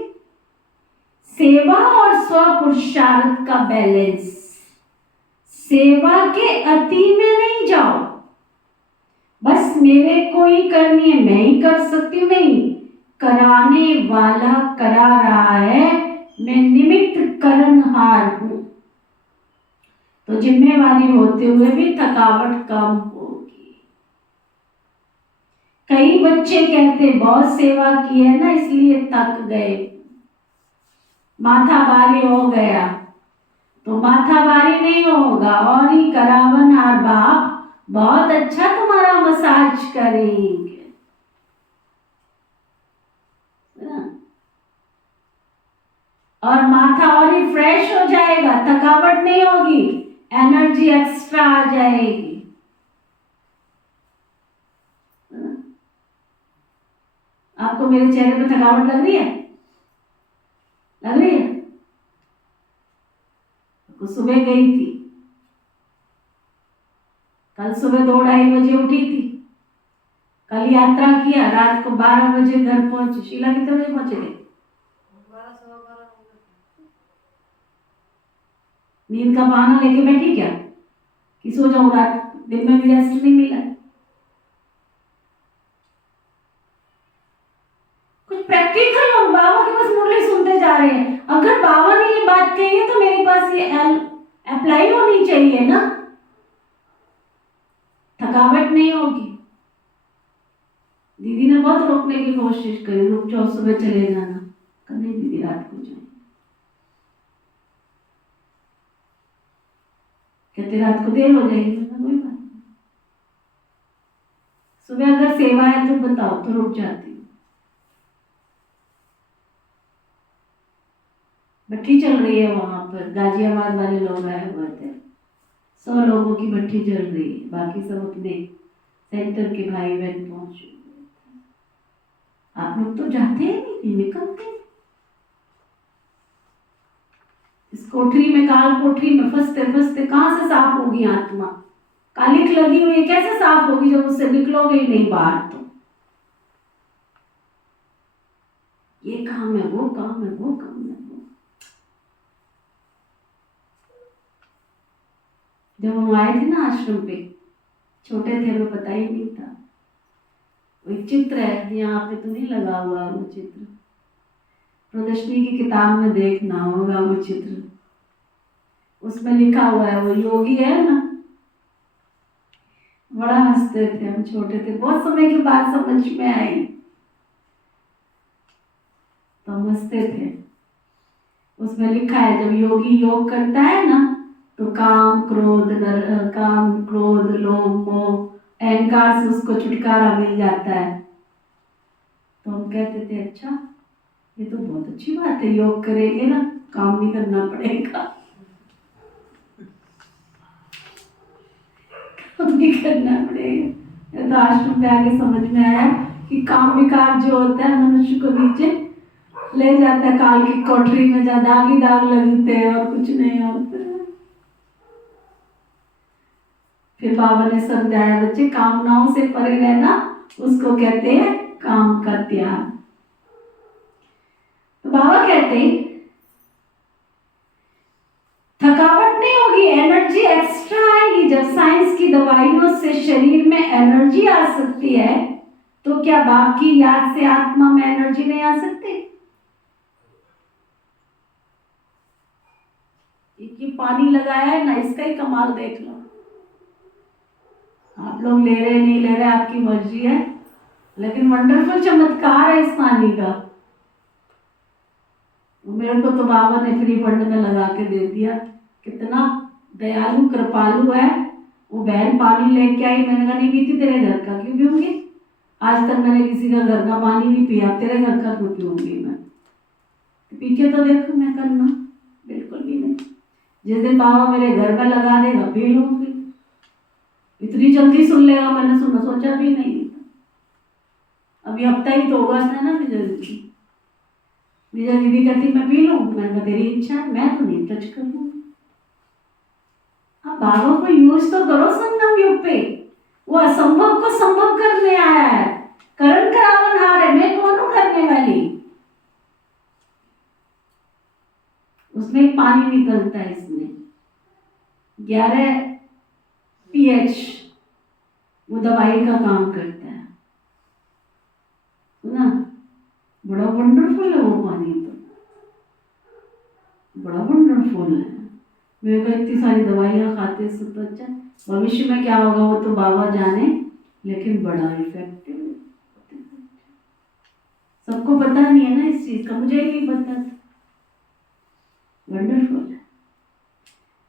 सेवा और स्व पुरुषार्थ का बैलेंस। सेवा के अति में नहीं जाओ, बस मेरे को ही करनी है, मैं ही कर सकती हूँ, नहीं। कराने वाला करा रहा है, मैं निमित्त करनहार हूं, तो जिम्मेवारी होते हुए भी थकावट कम होगी। कई बच्चे कहते बहुत सेवा की है ना इसलिए थक गए, माथा भारी हो गया। तो माथा भारी नहीं होगा, और ही करावनहार बाप बहुत अच्छा तुम्हारा मसाज करेंगे। और माथा और ही फ्रेश हो जाएगा, थकावट नहीं होगी, एनर्जी एक्स्ट्रा आ जाएगी। आपको मेरे चेहरे पे थकावट लग रही है? लग रही है? तो सुबह गई थी, कल सुबह 2-2:30 बजे उठी थी, कल यात्रा किया, रात को 12 बजे घर पहुंची। शीला कितने बजे पहुंचे थे? नींद का बहाना लेके बैठी क्या कि सो जाऊं, रात दिन में भी रेस्ट नहीं मिला? कुछ प्रैक्टिकल लोग बाबा की बस मुरली सुनते जा रहे हैं। अगर बाबा ने ये बात कही है तो मेरे पास ये अप्लाई होनी चाहिए ना, थकावट नहीं होगी। दीदी ने बहुत रोकने की कोशिश करी, रुक जाओ सुबह चले जाना, नहीं दीदी रात को जाए। कहते रात को देर हो जाएगी, कोई बात नहीं, सुबह अगर सेवा है तो बताओ, तो रुक जाती हूँ। भट्टी चल रही है वहां पर, गाजियाबाद वाले लोग आए हुए थे, 100 लोगों की भट्टी चल रही है, बाकी सब अपने सेंटर के भाई बहन पहुंचे। आप लोग तो जाते ही नहीं, निकलते। इस कोठरी में, काल कोठरी में फंसते फंसते कहां से साफ होगी आत्मा? कालिक लगी हुई है, कैसे साफ होगी जब उससे निकलोगे ही नहीं बाहर? तो ये काम है, वो काम है, वो काम है, वो। जब हम आए थे ना आश्रम पे, छोटे थे, हमें पता ही नहीं था। एक चित्र है, यहाँ पे तो नहीं लगा हुआ वो चित्र, प्रदर्शनी की किताब में देखना होगा वो चित्र। उसमें लिखा हुआ है, वो योगी है ना, बड़ा हंसते थे हम छोटे थे, बहुत समय के बाद समझ में आई तो हम हंसते थे। उसमें लिखा है जब योगी योग करता है ना तो काम क्रोध लोभ मोह अहंकार से उसको छुटकारा मिल जाता है। तो हम कहते थे अच्छा ये तो बहुत अच्छी बात है, योग करेंगे ना काम नहीं करना पड़ेगा, काम नहीं करना पड़ेगा। तो आश्रम में आगे समझ में आया कि काम विकार जो होता है मनुष्य को नीचे ले जाता है, काल की कोठरी में जा दाग ही दाग लगते हैं और कुछ नहीं होता। फिर बाबा ने समझाया बच्चे कामनाओं से परे रहना उसको कहते हैं काम का त्याग। तो बाबा कहते हैं थकावट नहीं होगी, एनर्जी एक्स्ट्रा आएगी। जब साइंस की दवाइयों से शरीर में एनर्जी आ सकती है तो क्या बाकी याद से आत्मा में एनर्जी नहीं आ सकती? ये पानी लगाया है ना, इसका ही कमाल देख लो। आप लोग ले रहे नहीं ले रहे आपकी मर्जी है, लेकिन वंडरफुल चमत्कार है इस पानी का। मेरे को तो बाबा ने फ्री फंड में लगा के दे दिया, कितना दयालु कृपालु है। वो बहन पानी लेके आई, मैंने कहा नहीं पीती, तेरे घर का क्यों पीऊंगी, आज तक मैंने किसी का घर का पानी नहीं पिया, तेरे घर का क्यों पीऊंगी मैं, पी के तो देखो। मैं करना बिल्कुल भी नहीं। जिस दिन बाबा मेरे घर में लगा देगा पी लूंगी। इतनी जल्दी सुन लेगा मैंने सोचा भी नहीं था। अभी हफ्ता ही तो हुआ था ना विजय दीदी, विजय दीदी कहती मैं पी लूँ, मैंने कहा तेरी इच्छा है, मैं तो नहीं टच करूँगी। आप बाबा को यूज तो करो संगम युग पे, वो असंभव को संभव करने आया है, करण करावन हार है, मैं कौन हूं करने वाली। उसमें एक पानी निकलता है, इसमें 11 pH वो दवाई का काम करता है ना। बड़ा वंडरफुल है वो पानी, तो बड़ा वंडरफुल है। मेरे को इतनी सारी दवाइयाँ खाते से तो अच्छा, भविष्य में क्या होगा वो तो बाबा जाने, लेकिन बड़ा इफेक्टिव है। सबको पता नहीं है ना इस चीज का, मुझे ही नहीं पता था। वंडरफुल है।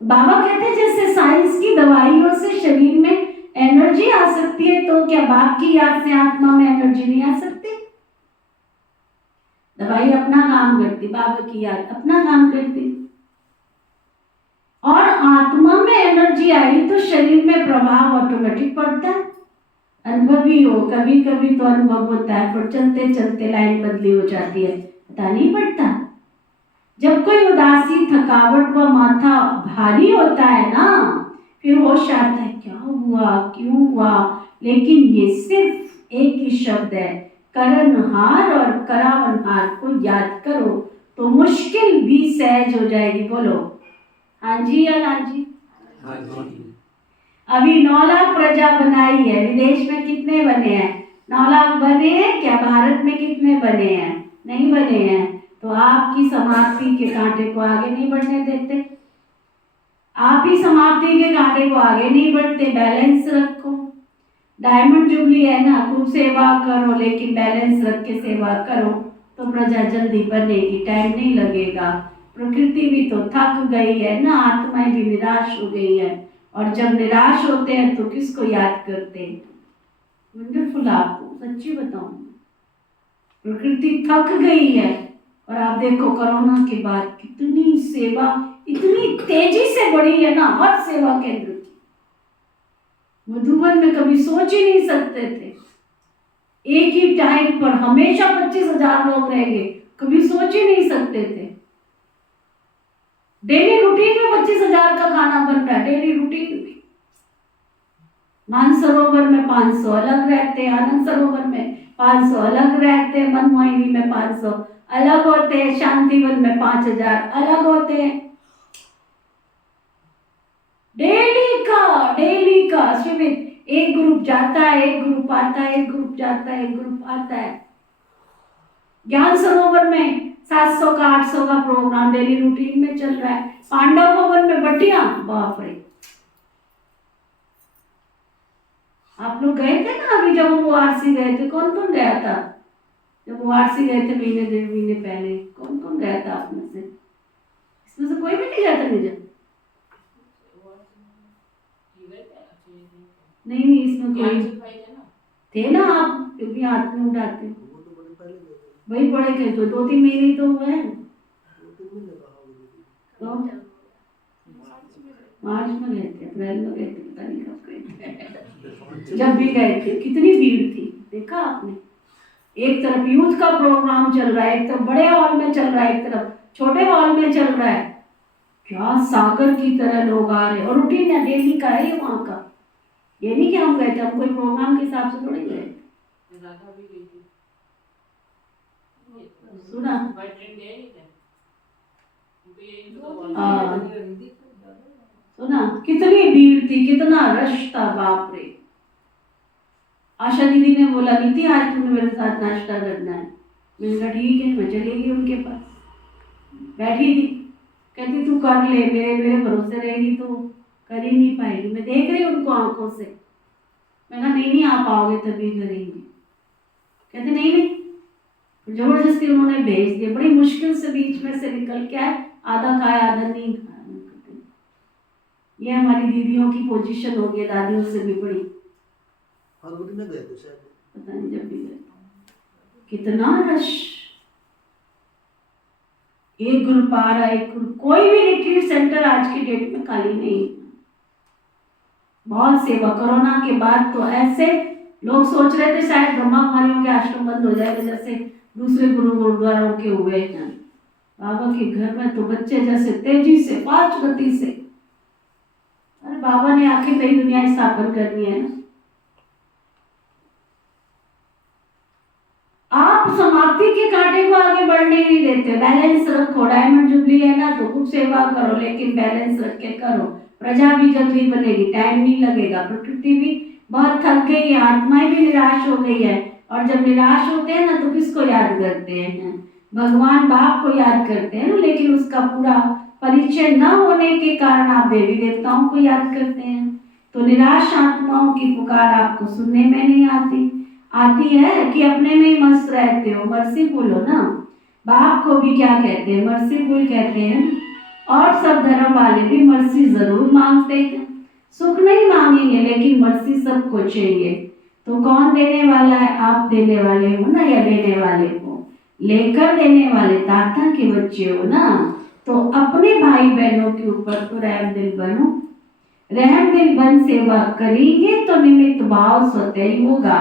बाबा कहते हैं जैसे साइंस की दवाइयों से शरीर में एनर्जी आ सकती है तो क्या बाप की याद से आत्मा में एनर्जी नहीं आ सकती? दवाई अपना काम करती, बाबा की याद अपना काम करती, और आत्मा में एनर्जी आई तो शरीर में प्रभाव ऑटोमेटिक पड़ता है। अनुभवी हो, कभी कभी तो अनुभव होता है, पर चलते चलते लाइन बदली हो जाती है, पता नहीं पड़ता। जब कोई उदासी थकावट व माथा भारी होता है ना, फिर होश आता है क्या हुआ क्यों हुआ, लेकिन ये सिर्फ एक ही शब्द है, करणहार और करावनहार को याद करो तो मुश्किल भी सहज हो जाएगी। बोलो हाँ जी या ना जी? हाँ जी। अभी 9 लाख प्रजा बनाई है, विदेश में कितने बने हैं? 9 लाख बने हैं क्या? भारत में कितने बने हैं? नहीं बने हैं। तो आपकी समाप्ति के कांटे को आगे नहीं बढ़ने देते, आप ही समाप्ति के कांटे को आगे नहीं बढ़ते। बैलेंस रखो, डायमंड जुबली है ना, खूब सेवा करो लेकिन बैलेंस रख के सेवा करो तो प्रजा जल्दी बनेगी, टाइम नहीं लगेगा। प्रकृति भी तो थक गई है ना, आत्माएं भी निराश हो गई है, और जब निराश होते हैं तो किसको याद करते हैं? वंडरफुल, आपको सच्ची बताऊं प्रकृति थक गई है। और आप देखो कोरोना के बाद कितनी सेवा इतनी तेजी से बढ़ी है ना, हर सेवा केंद्र की। मधुबन में कभी सोच ही नहीं सकते थे एक ही टाइम पर हमेशा 25,000 लोग रहेंगे, कभी सोच ही नहीं सकते थे। डेली रूटीन में 25,000 का खाना बन रहा है, डेली रूटीन में। मानसरोवर में 500 अलग रहते हैं, आनंद सरोवर में 500 अलग रहते हैं, मनमोहिनी में 500 अलग होते हैं, शांतिवन में 5,000 अलग होते हैं। डेली का शिविर एक ग्रुप जाता है, एक ग्रुप आता है, एक ग्रुप जाता है, एक ग्रुप आता है। ज्ञान सरोवर में 700 का 800 का प्रोग्राम डेली रूटीन में चल रहा है। पांडव भवन में बटिया, बाप रे। आप लोग गए थे ना अभी जब वो वाराणसी गए थे? कौन कौन गया था जब वो वाराणसी गए थे? महीने 1.5 महीने पहले कौन कौन गया था आप में से? इसमें से कोई भी नहीं गया था निजन? नहीं, इसमें कोई थे ना? आप क्योंकि हाथ में उठाते हो, वही बड़े गए तो 2-3 महीने तो हुए हैं। तो मार्च में गए थे, अप्रैल में गए थे, पता नहीं कब गए थे। जब भी गए थे कितनी भीड़ थी, देखा आपने? एक तरफ यूथ का प्रोग्राम चल रहा है, एक तरफ बड़े हॉल में चल रहा है, एक तरफ छोटे हॉल में चल रहा है। क्या सागर की तरह लोग आ रहे, और रूटीन है, डेली का है ये वहाँ का। ये नहीं कि हम गए थे, हम कोई प्रोग्राम के हिसाब से थोड़ी गए। सुना? सुना कितनी भीड़ थी, कितना रश था, बाप रे। आशा दीदी ने बोला नीति आज तुमने मेरे साथ नाश्ता करना है। मैंने कहा ठीक है, मैं चली गई उनके पास, बैठी थी। कहती तू कर ले, मेरे भरोसे रहेगी तो कर ही नहीं पाएगी। मैं देख रही उनको आंखों से। मैं कहा नहीं आप आओगे तभी करेंगे। कहते नहीं, जबरदस्ती उन्होंने भेज दिया। बड़ी मुश्किल से बीच में से निकल के आए, आधा खाया आधा नहीं खाया। ये हमारी दीदियों की पोजीशन हो गई, दादियों से भी बड़ी। पता नहीं जब भी गए कितना रश, एक ग्रुप आ रहा है, एक ग्रुप। कोई भी रिट्रीट सेंटर आज की डेट में खाली नहीं। बहुत सेवा। कोरोना के बाद तो ऐसे लोग सोच रहे थे शायद ब्रह्मा कुमारियों के आश्रम बंद हो जाएगा, जैसे दूसरे गुरुद्वारों के हुए हैं। बाबा के घर में तो बच्चे जैसे तेजी से, फास्ट गति से। अरे बाबा ने आखिर नई दुनिया स्थापन करनी है ना। आप समाप्ति के कांटे को आगे बढ़ने नहीं देते। बैलेंस रखो। डायमंड जुबली है ना, तो कुछ सेवा करो, लेकिन बैलेंस रख के करो। प्रजा भी जल्दी बनेगी, टाइम नहीं लगेगा। प्रकृति भी बहुत थक गई है, आत्माएं भी निराश हो गई है। और जब निराश होते हैं ना तो किसको याद करते हैं? भगवान बाप को याद करते हैं ना, लेकिन उसका पूरा परिचय न होने के कारण आप देवी देवताओं को याद करते हैं। तो निराश आत्माओं की पुकार आपको सुनने में नहीं आती है कि अपने में ही मस्त रहते हो। मर्सीफुल हो ना। बाप को भी क्या कहते हैं? मर्सीफुल कहते हैं। और सब धर्म वाले भी मर्सी जरूर मांगते हैं। सुख नहीं मांगेंगे, लेकिन मर्सी सबको चाहिए। तो कौन देने वाला है? आप देने वाले हो ना, या लेने वाले हो? लेकर देने वाले दाता के बच्चे हो ना। तो अपने भाई बहनों के ऊपर तो रहम दिल बनो। रहम दिल बन सेवा करेंगे तो निमित्त भाव स्वतः ही होगा।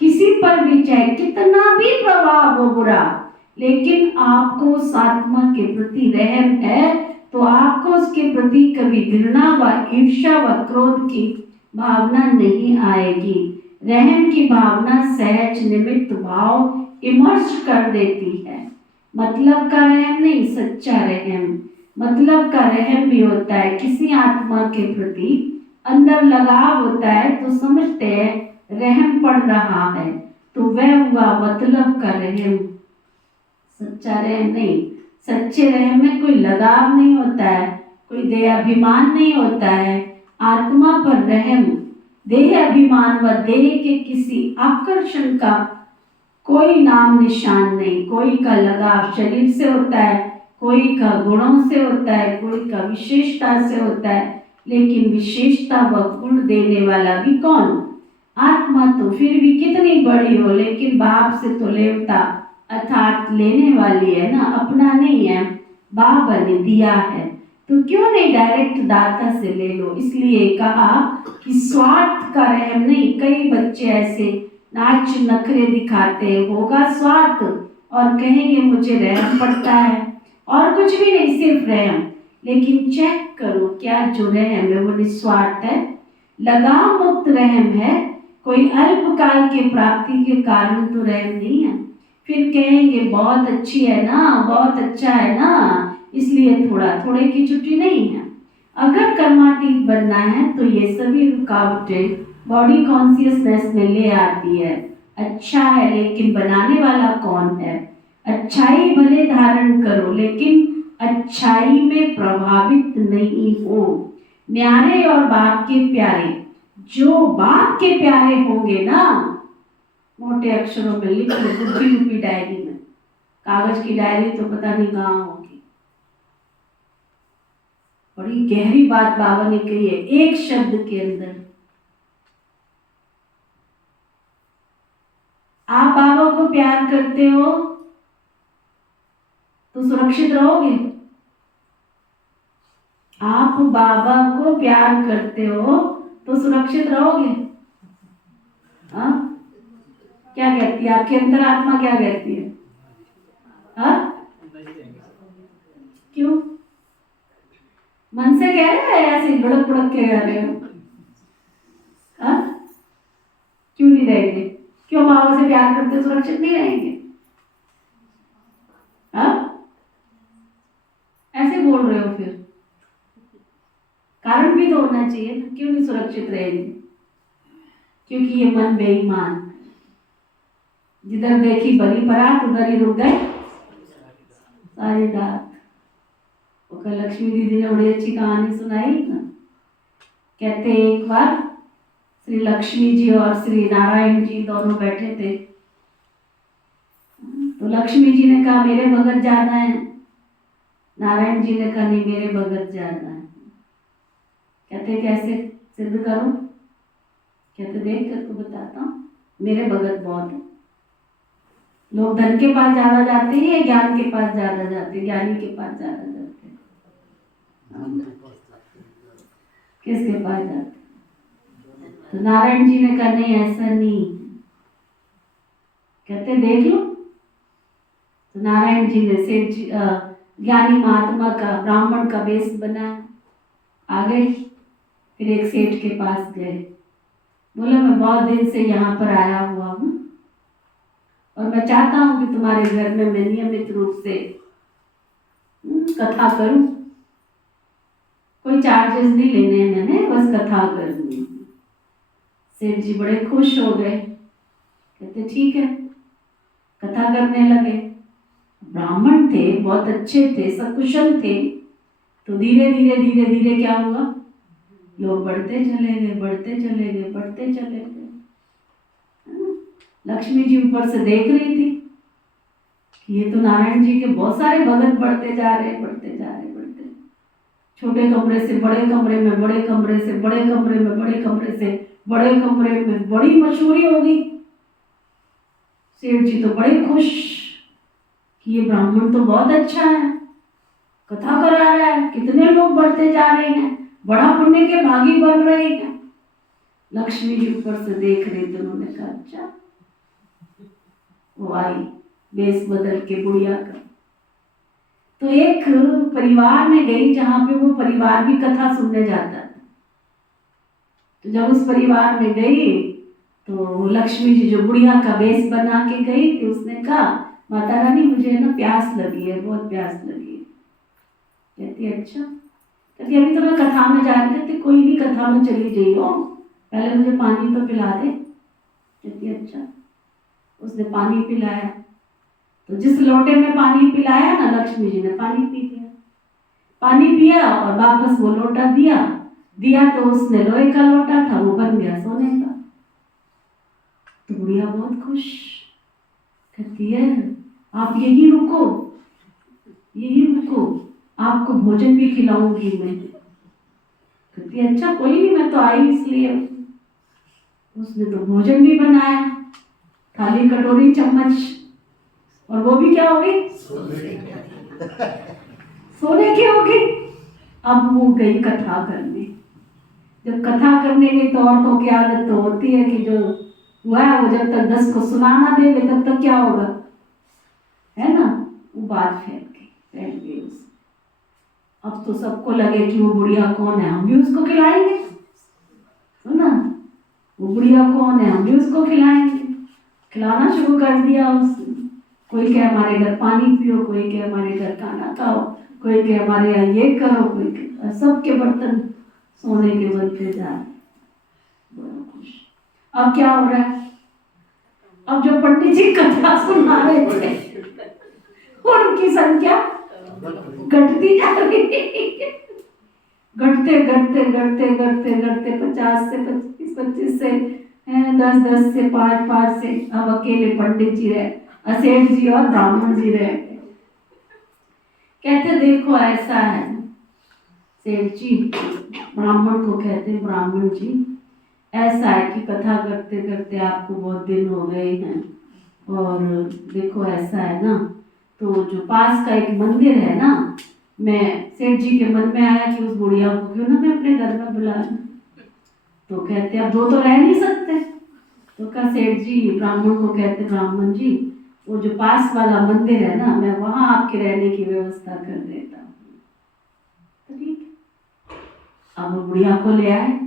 किसी पर भी चाहे कितना भी प्रभाव हो बुरा, लेकिन आपको उस आत्मा के प्रति रहम है तो आपको उसके प्रति कभी घृणा व ईर्ष्या व क्रोध की भावना नहीं आएगी। रहम की भावना सहज निमित्त भाव इमर्ज कर देती है। मतलब का रहम नहीं, सच्चा रहम। मतलब का रहम भी होता है किसी आत्मा के प्रति अंदर लगाव होता है तो समझते हैं रहम पड़ रहा है, तो वह हुआ मतलब का रहम। सच्चा रहम नहीं। सच्चे रहम में कोई लगाव नहीं होता है, कोई देहाभिमान नहीं होता है। आत्मा पर रहम, देह अभिमान व देह के किसी आकर्षण का कोई नाम निशान नहीं। कोई का लगाव शरीर से होता है, कोई का गुणों से होता है, कोई का विशेषता से होता है, लेकिन विशेषता व गुण देने वाला भी कौन? आत्मा। तो फिर भी कितनी बड़ी हो, लेकिन बाप से तो लेवता अर्थात लेने वाली है ना, अपना नहीं है। बाबा ने दिया है तो क्यों नहीं डायरेक्ट दाता से ले लो। इसलिए कहा कि स्वार्थ का रहम नहीं। कई बच्चे ऐसे नाच नखरे दिखाते होगा स्वार्थ, और कहेंगे मुझे रहम पड़ता है, और कुछ भी नहीं, सिर्फ रहम। लेकिन चेक करो क्या जो रहम है वो निस्वार्थ है, लगाव मुक्त रहम है, कोई अल्पकाल के प्राप्ति के कारण तो रहम नहीं है। फिर कहेंगे बहुत अच्छी है ना, बहुत अच्छा है ना, इसलिए थोड़े की छुट्टी नहीं है। अगर कर्मातीत बनना है तो ये सभी रुकावटें बॉडी कॉन्शियसनेस में ले आती है। अच्छा है लेकिन बनाने वाला कौन है? अच्छाई भले धारण करो लेकिन अच्छाई में प्रभावित नहीं हो। न्यारे और बाप के प्यारे, जो बाप के प्यारे होंगे ना, मोटे अक्षरों में लिख लो बुद्धि रूपी डायरी में। कागज की डायरी तो पता नहीं कहाँ होगी। बड़ी गहरी बात बाबा ने कही है एक शब्द के अंदर। आप बाबा को प्यार करते हो तो सुरक्षित रहोगे। आप बाबा को प्यार करते हो तो सुरक्षित रहोगे। हाँ, क्या कहती है आपकी अंतरात्मा, क्या कहती है? हाँ, क्यों मन से कह रहे हैं ऐसे भड़क भड़क के कह रहे हो? हाँ, क्यों नहीं रहेंगे? क्यों बाबा से प्यार करते सुरक्षित नहीं रहेंगे? हाँ, ऐसे बोल रहे हो फिर? कारण भी तो होना चाहिए ना, क्यों नहीं सुरक्षित रहेंगे? क्योंकि ये मन बेईमान, जिधर देखी बड़ी परात उधर ही रुक गए सारी रात। वो कल लक्ष्मी दीदी ने बड़ी अच्छी कहानी सुनाई ना। कहते एक बार श्री लक्ष्मी जी और श्री नारायण जी दोनों बैठे थे। तो लक्ष्मी जी ने कहा मेरे भगत जाना है, नारायण जी ने कहा नहीं मेरे भगत जाना है। कहते कैसे सिद्ध करूं? कहते देख कर तो बताता हूं, मेरे भगत बहुत है। लोग धन के पास ज्यादा जाते हैं या ज्ञान के पास ज्यादा जाते हैं? ज्ञानी के पास ज्यादा जाते हैं। किसके पास जाते? तो नारायण जी ने कहा नहीं ऐसा नहीं। कहते देख लो। तो नारायण जी ने सेठ जी ज्ञानी महात्मा का ब्राह्मण का वेश बनाया, आ गए। फिर एक सेठ के पास गए, बोला मैं बहुत दिन से यहाँ पर आया हुआ हूँ और मैं चाहता हूँ कि तुम्हारे घर में मैं नियमित रूप से कथा करूं। कोई चार्जेस नहीं लेने हैं मैंने, बस कथा करूंगी। सेठ जी बड़े खुश हो गए, कहते ठीक है। कथा करने लगे। ब्राह्मण थे, बहुत अच्छे थे, सकुशल थे। तो धीरे धीरे धीरे धीरे क्या हुआ? लोग बढ़ते चले गए, बढ़ते चले गए, बढ़ते चले गए। लक्ष्मी जी ऊपर से देख रही थी कि ये तो नारायण जी के बहुत सारे भगत बढ़ते जा रहे, बढ़ते जा रहे, बढ़ते। छोटे कमरे से बड़े कमरे में, बड़े कमरे से बड़े कमरे में, बड़े कमरे से बड़े कमरे में, बड़ी मशहूरी होगी। सेठ जी तो बड़े खुश कि ये ब्राह्मण तो बहुत अच्छा है, कथा करा रहा है, कितने लोग बढ़ते जा रहे हैं, बड़ा पुण्य के भागी बन रहे हैं। लक्ष्मी जी ऊपर से देख रहे थे, उन्होंने कहा अच्छा। वो आई बेस बदल के बुढ़िया का। तो एक परिवार में गई जहां पे वो परिवार भी कथा सुनने जाता था। तो जब उस परिवार में गई तो लक्ष्मी जी जो बुढ़िया का बेस बना के गई थी, उसने कहा माता रानी मुझे ना प्यास लगी है, बहुत प्यास लगी है। कहती अच्छा। कहती अभी तो मैं कथा में जा रही थी। कोई नहीं, कथा में चली जाइयो, पहले मुझे पानी तो पिला दे। कहती अच्छा। उसने पानी पिलाया। तो जिस लोटे में पानी पिलाया ना, लक्ष्मी जी ने पानी पी लिया। पानी पिया और वापस वो लोटा दिया तो उसने लोहे का लोटा था, वो बन गया सोने का। तो बुढ़िया बहुत खुश। कहती है आप यही रुको, यही रुको, आपको भोजन भी खिलाऊंगी मैं। कहती अच्छा कोई नहीं, मैं तो आई इसलिए। उसने तो भोजन भी बनाया, थाली कटोरी चम्मच, और वो भी क्या हो गई? सोने की हो गई। अब वो गई कथा करने। जब कथा करने गई तो औरतों की आदत तो होती है कि जो हुआ है वो जब तक 10 को सुनाना देंगे तब तक क्या होगा, है ना? वो बात फैल गई उससे। अब तो सबको लगे कि वो बुढ़िया कौन है, हम भी उसको खिलाएंगे, है ना? वो बुढ़िया कौन है, हम भी उसको खिलाएंगे। खिलाना शुरू कर दिया उसने। कोई कहे हमारे घर पानी पियो, कोई कहे हमारे घर खाना खाओ, कोई कहे हमारे यहाँ ये करो, कोई सबके बर्तन सोने के बनते जा रहे। बड़ा खुश। अब क्या हो रहा है, अब जो पंडित जी कथा सुना रहे थे उनकी संख्या घटती जा रही है, घटते घटते घटते घटते घटते 50 से 25, 25 से 10, 10 से 5, 5 से अब अकेले पंडित जी रहे, असेठ जी और ब्राह्मण जी रहे। कहते देखो ऐसा है, सेठ जी ब्राह्मण को कहते ब्राह्मण जी ऐसा है कि कथा करते करते आपको बहुत दिन हो गए हैं, और देखो ऐसा है ना, तो जो पास का एक मंदिर है ना, मैं सेठ जी के मन में आया कि उस बुढ़िया को क्यों ना मैं अपने घर में बुला लूं। तो कहते अब दो तो रह नहीं सकते, तो कहा सेठ जी ब्राह्मण को कहते ब्राह्मण जी वो जो पास वाला मंदिर है ना, मैं वहां आपके रहने की व्यवस्था कर देता हूँ। तो ठीक, अब वो बुढ़िया को ले आए।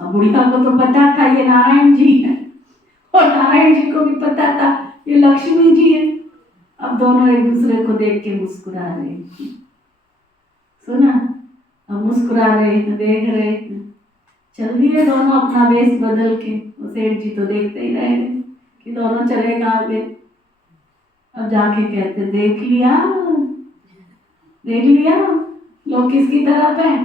अब बुढ़िया को तो पता था ये नारायण जी है, और नारायण जी को भी पता था ये लक्ष्मी जी है। अब दोनों एक दूसरे को देख के मुस्कुरा रहे, सुना, अब मुस्कुरा रहे हैं, देख रहे हैं, चल दिए दोनों अपना वेश बदल के। सेठ जी तो देखते ही रहे कि दोनों चले आगे। अब जाके कहते देख लिया, देख लिया लोग किसकी तरफ है।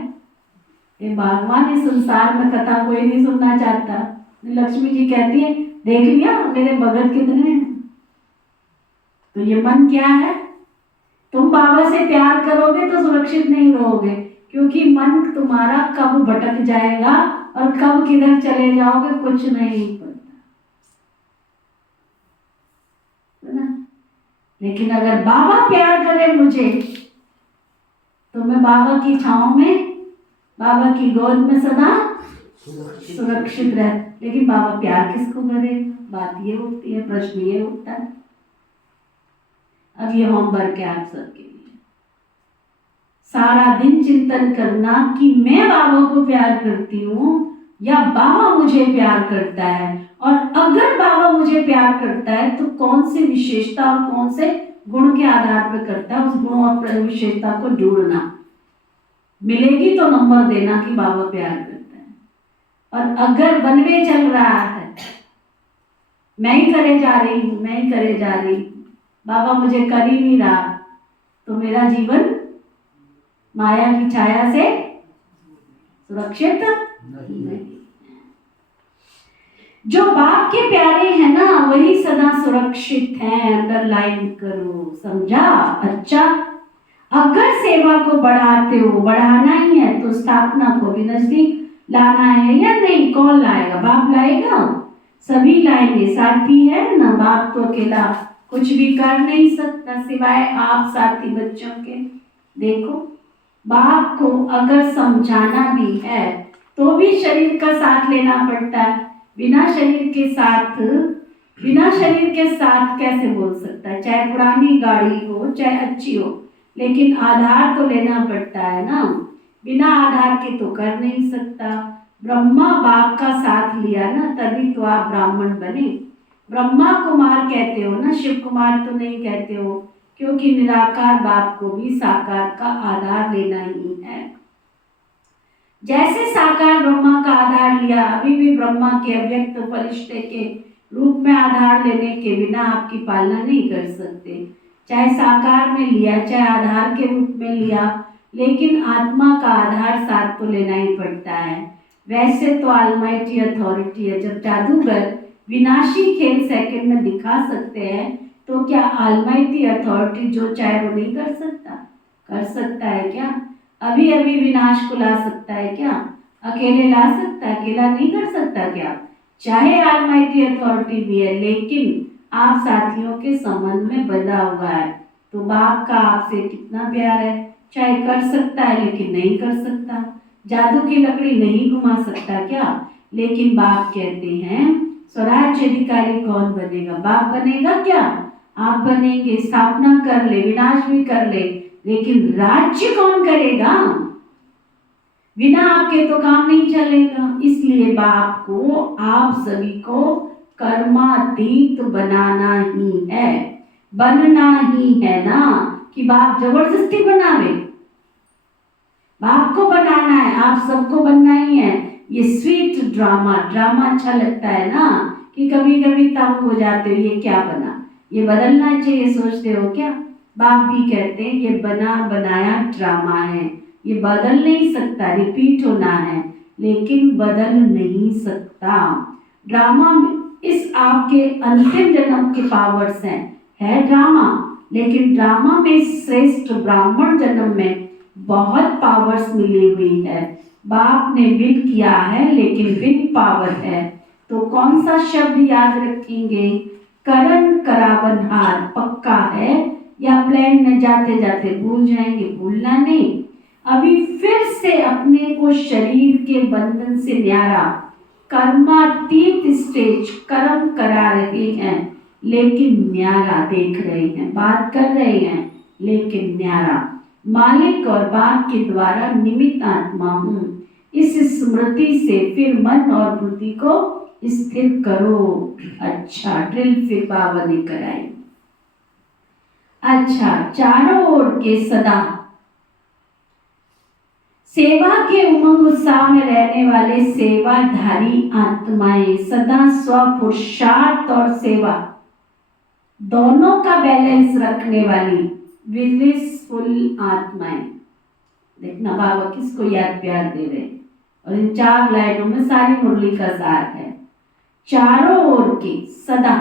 ये भगवान इस संसार में कथा कोई नहीं सुनना चाहता। लक्ष्मी जी कहती है देख लिया मेरे भगत कितने हैं। तो ये मन क्या है, तुम बाबा से प्यार करोगे तो सुरक्षित नहीं रहोगे, क्योंकि मन तुम्हारा कब भटक जाएगा और कब किधर चले जाओगे कुछ नहीं पता, है ना। लेकिन अगर बाबा प्यार करे मुझे तो मैं बाबा की छांव में, बाबा की गोद में सदा सुरक्षित रह। लेकिन बाबा प्यार किसको करे, बात ये उठती है, प्रश्न ये उठता है। अब ये होमवर्क है आप सबके लिए, सारा दिन चिंतन करना कि मैं बाबा को प्यार करती हूँ या बाबा मुझे प्यार करता है, और अगर बाबा मुझे प्यार करता है तो कौन सी विशेषता और कौन से गुण के आधार पर करता है, उस गुण और विशेषता को ढूंढना। मिलेगी तो नंबर देना कि बाबा प्यार करता है। और अगर वन वे चल रहा है, मैं ही करे जा रही हूँ, मैं ही करे जा रही हूँ, बाबा मुझे कर ही नहीं रहा, तो मेरा जीवन माया की छाया से सुरक्षित नहीं। जो बाप के प्यारे हैं ना वही सदा सुरक्षित हैं, अंडरलाइन करो, समझा। अच्छा, अगर सेवा को बढ़ाते हो, बढ़ाना ही है तो स्थापना को भी नजदीक लाना है या नहीं, कौन लाएगा, बाप लाएगा, सभी लाएंगे, साथी है ना। बाप तो अकेला कुछ भी कर नहीं सकता सिवाय आप साथी बच्चों के। देखो बाप को अगर समझाना भी है तो भी शरीर का साथ लेना पड़ता है। बिना शरीर के साथ कैसे बोल सकता है, चाहे पुरानी गाड़ी हो चाहे अच्छी हो, लेकिन आधार तो लेना पड़ता है ना। बिना आधार के तो कर नहीं सकता। ब्रह्मा बाप का साथ लिया ना, तभी तो आप ब्राह्मण बने। ब्रह्मा कुमार कहते हो ना, शिव कुमार तो नहीं कहते हो, क्योंकि निराकार बाप को भी साकार का आधार लेना ही है। जैसे साकार ब्रह्मा का आधार लिया, अभी भी ब्रह्मा के अव्यक्त फरिश्ते के रूप में आधार लेने के बिना आपकी पालना नहीं कर सकते। चाहे साकार में लिया चाहे आधार के रूप में लिया, लेकिन आत्मा का आधार साथ तो लेना ही पड़ता है। वैसे तो ऑलमाइटी अथॉरिटी है, जब जादूगर विनाशी खेल सेकंड में दिखा सकते हैं, तो क्या ऑलमाइटी अथॉरिटी जो चाहे वो नहीं कर सकता? कर सकता है क्या? अभी अभी विनाश को ला सकता है क्या? अकेले ला सकता है? अकेला नहीं कर सकता क्या? चाहे ऑलमाइटी अथॉरिटी भी है, लेकिन आप साथियों के संबंध में बंधा हुआ है। तो बाप का आपसे कितना प्यार है, चाहे कर सकता है लेकिन नहीं कर सकता। जादू की लकड़ी नहीं घुमा सकता क्या? लेकिन बाप कहते हैं स्वराज्य अधिकारी कौन बनेगा? बाप बनेगा क्या? आप बनेंगे, स्थापना कर ले, विनाश भी कर ले, लेकिन राज्य कौन करेगा? बिना आपके तो काम नहीं चलेगा। इसलिए बाप को आप सभी को कर्मातीत बनाना ही है, बनना ही है ना, कि बाप जबरदस्ती बनावे। बाप को बनाना है, आप सबको बनना ही है, ये स्वीट ड्रामा, ड्रामा अच्छा लगता है ना, कि कभी कभी तंग हो जाते हो, ये क्या बना, ये बदलना चाहिए, सोचते हो क्या? बाप भी कहते हैं ये बना बनाया ड्रामा है, ये बदल नहीं सकता, रिपीट होना है लेकिन बदल नहीं सकता। ड्रामा इस आपके अंतिम जन्म के पावर्स हैं, है ड्रामा, लेकिन ड्रामा में श्रेष्ठ ब्राह्मण जन्म में बहुत पावर्स मिली हुई है। बाप ने विन किया है लेकिन विन पावर है। तो कौन सा शब्द याद रखेंगे? करण करावनहार पक्का है, या प्लेन में जाते जाते भूल जाएंगे? भूलना नहीं। अभी फिर से अपने को शरीर के बंधन से न्यारा कर्मातीत स्टेज कर्म करा रहे हैं, लेकिन न्यारा देख रहे हैं, बात कर रहे हैं लेकिन न्यारा। मालिक और बाप के द्वारा निमित्त आत्मा हूँ, इस स्मृति से फिर मन और बुद्धि को स्थिर करो। अच्छा, ड्रिल फिर बाबा ने कराई। अच्छा, चारों ओर के सदा सेवा के उमंग उत्साह में रहने वाले सेवाधारी आत्माएं, सदा स्वपुरुषार्थ और सेवा दोनों का बैलेंस रखने वाली विलिसफुल आत्माएं। देखना बाबा किसको याद प्यार दे रहे, और इन 4 लाइनों में सारी मुरली का सार है। चारों ओर के सदा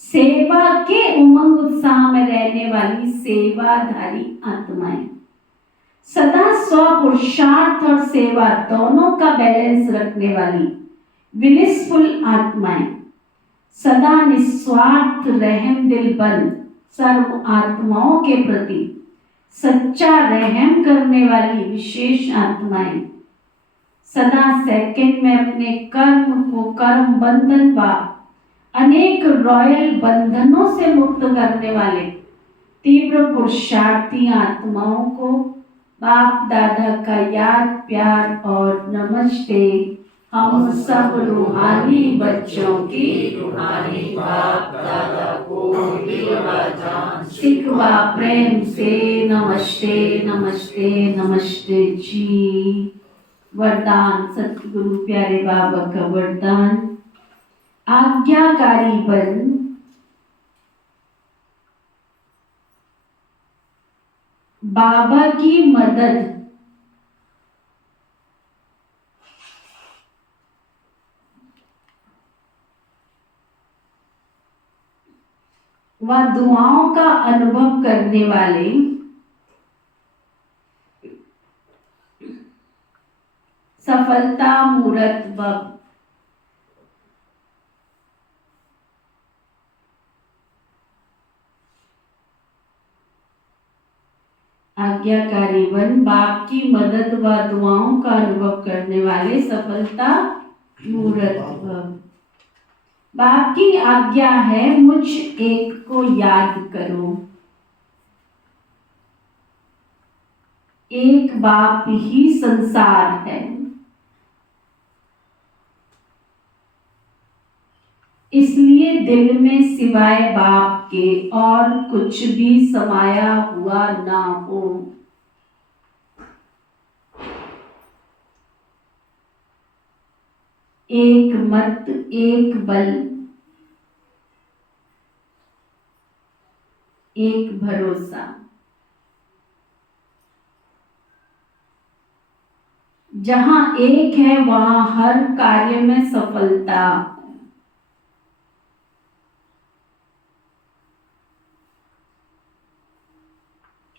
सेवा के उमंग उत्साह में रहने वाली सेवाधारी आत्माएं, सदा स्वपुरुषार्थ और सेवा दोनों का बैलेंस रखने वाली विलिसफुल आत्माएं, सदा निस्वार्थ रहम दिल बन सर्व आत्माओं के प्रति सच्चा रहम करने वाली विशेष आत्माएं, सदा सेकंड में अपने कर्म को कर्म बंधन व अनेक रॉयल बंधनों से मुक्त करने वाले तीव्र पुरुषार्थी आत्माओं को बाप दादा का याद प्यार और नमस्ते। हम सब रूहानी बच्चों की रूहानी बाप दादा को दिल व जान सिखवा प्रेम से नमस्ते नमस्ते नमस्ते जी। वरदान सतगुरु प्यारे बाबा का वरदान, आज्ञाकारी बन बाबा की मदद व दुआओं का अनुभव करने वाले सफलता मूर्त बब। आज्ञाकारी बन बाप की मदद व दुआओं का अनुभव करने वाले सफलता मूर्त बब। बाप की आज्ञा है मुझ एक को याद करो, एक बाप ही संसार है, इसलिए दिल में सिवाय बाप के और कुछ भी समाया हुआ ना हो। एक मत एक बल एक भरोसा, जहां एक है वहां हर कार्य में सफलता।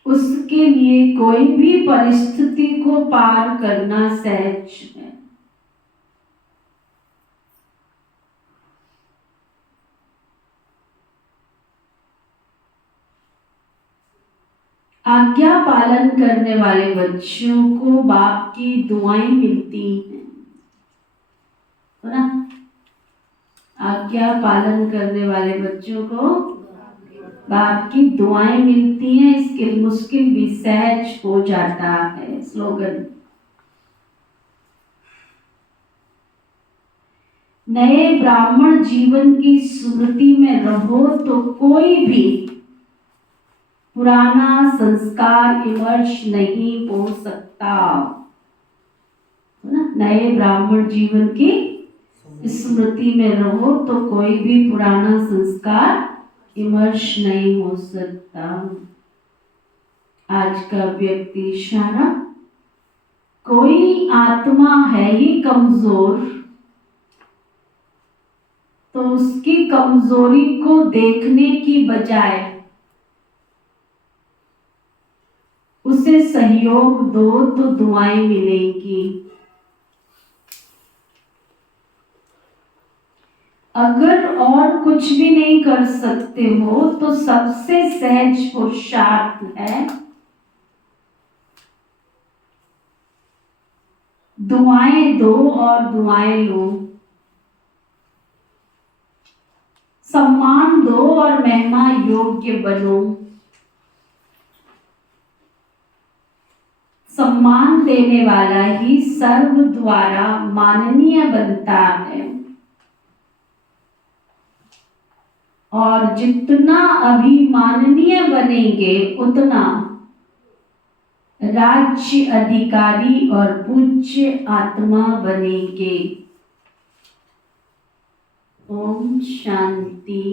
उसके लिए कोई भी परिस्थिति को पार करना सहज है। आज्ञा पालन करने वाले बच्चों को बाप की दुआएं मिलती हैं, है ना? आज्ञा पालन करने वाले बच्चों को बाप की दुआएं मिलती हैं, इसके मुश्किल भी सहज हो जाता है। स्लोगन, नए ब्राह्मण जीवन की स्मृति में रहो तो कोई भी पुराना संस्कार इमर्ज नहीं हो सकता, है ना? नए ब्राह्मण जीवन की स्मृति में रहो तो कोई भी पुराना संस्कार इमर्श नहीं हो सकता। आज का व्यक्ति इशारा, कोई आत्मा है ही कमजोर तो उसकी कमजोरी को देखने की बजाय उसे सहयोग दो तो दुआएं मिलेंगी। अगर और कुछ भी नहीं कर सकते हो तो सबसे सहज पुरुषार्थ है दुआएं दो और दुआएं लो, सम्मान दो और महिमा योग्य बनो। सम्मान देने वाला ही सर्व द्वारा माननीय बनता है और जितना अभिमाननीय बनेंगे उतना राज्य अधिकारी और पूज्य आत्मा बनेंगे। ओम शांति।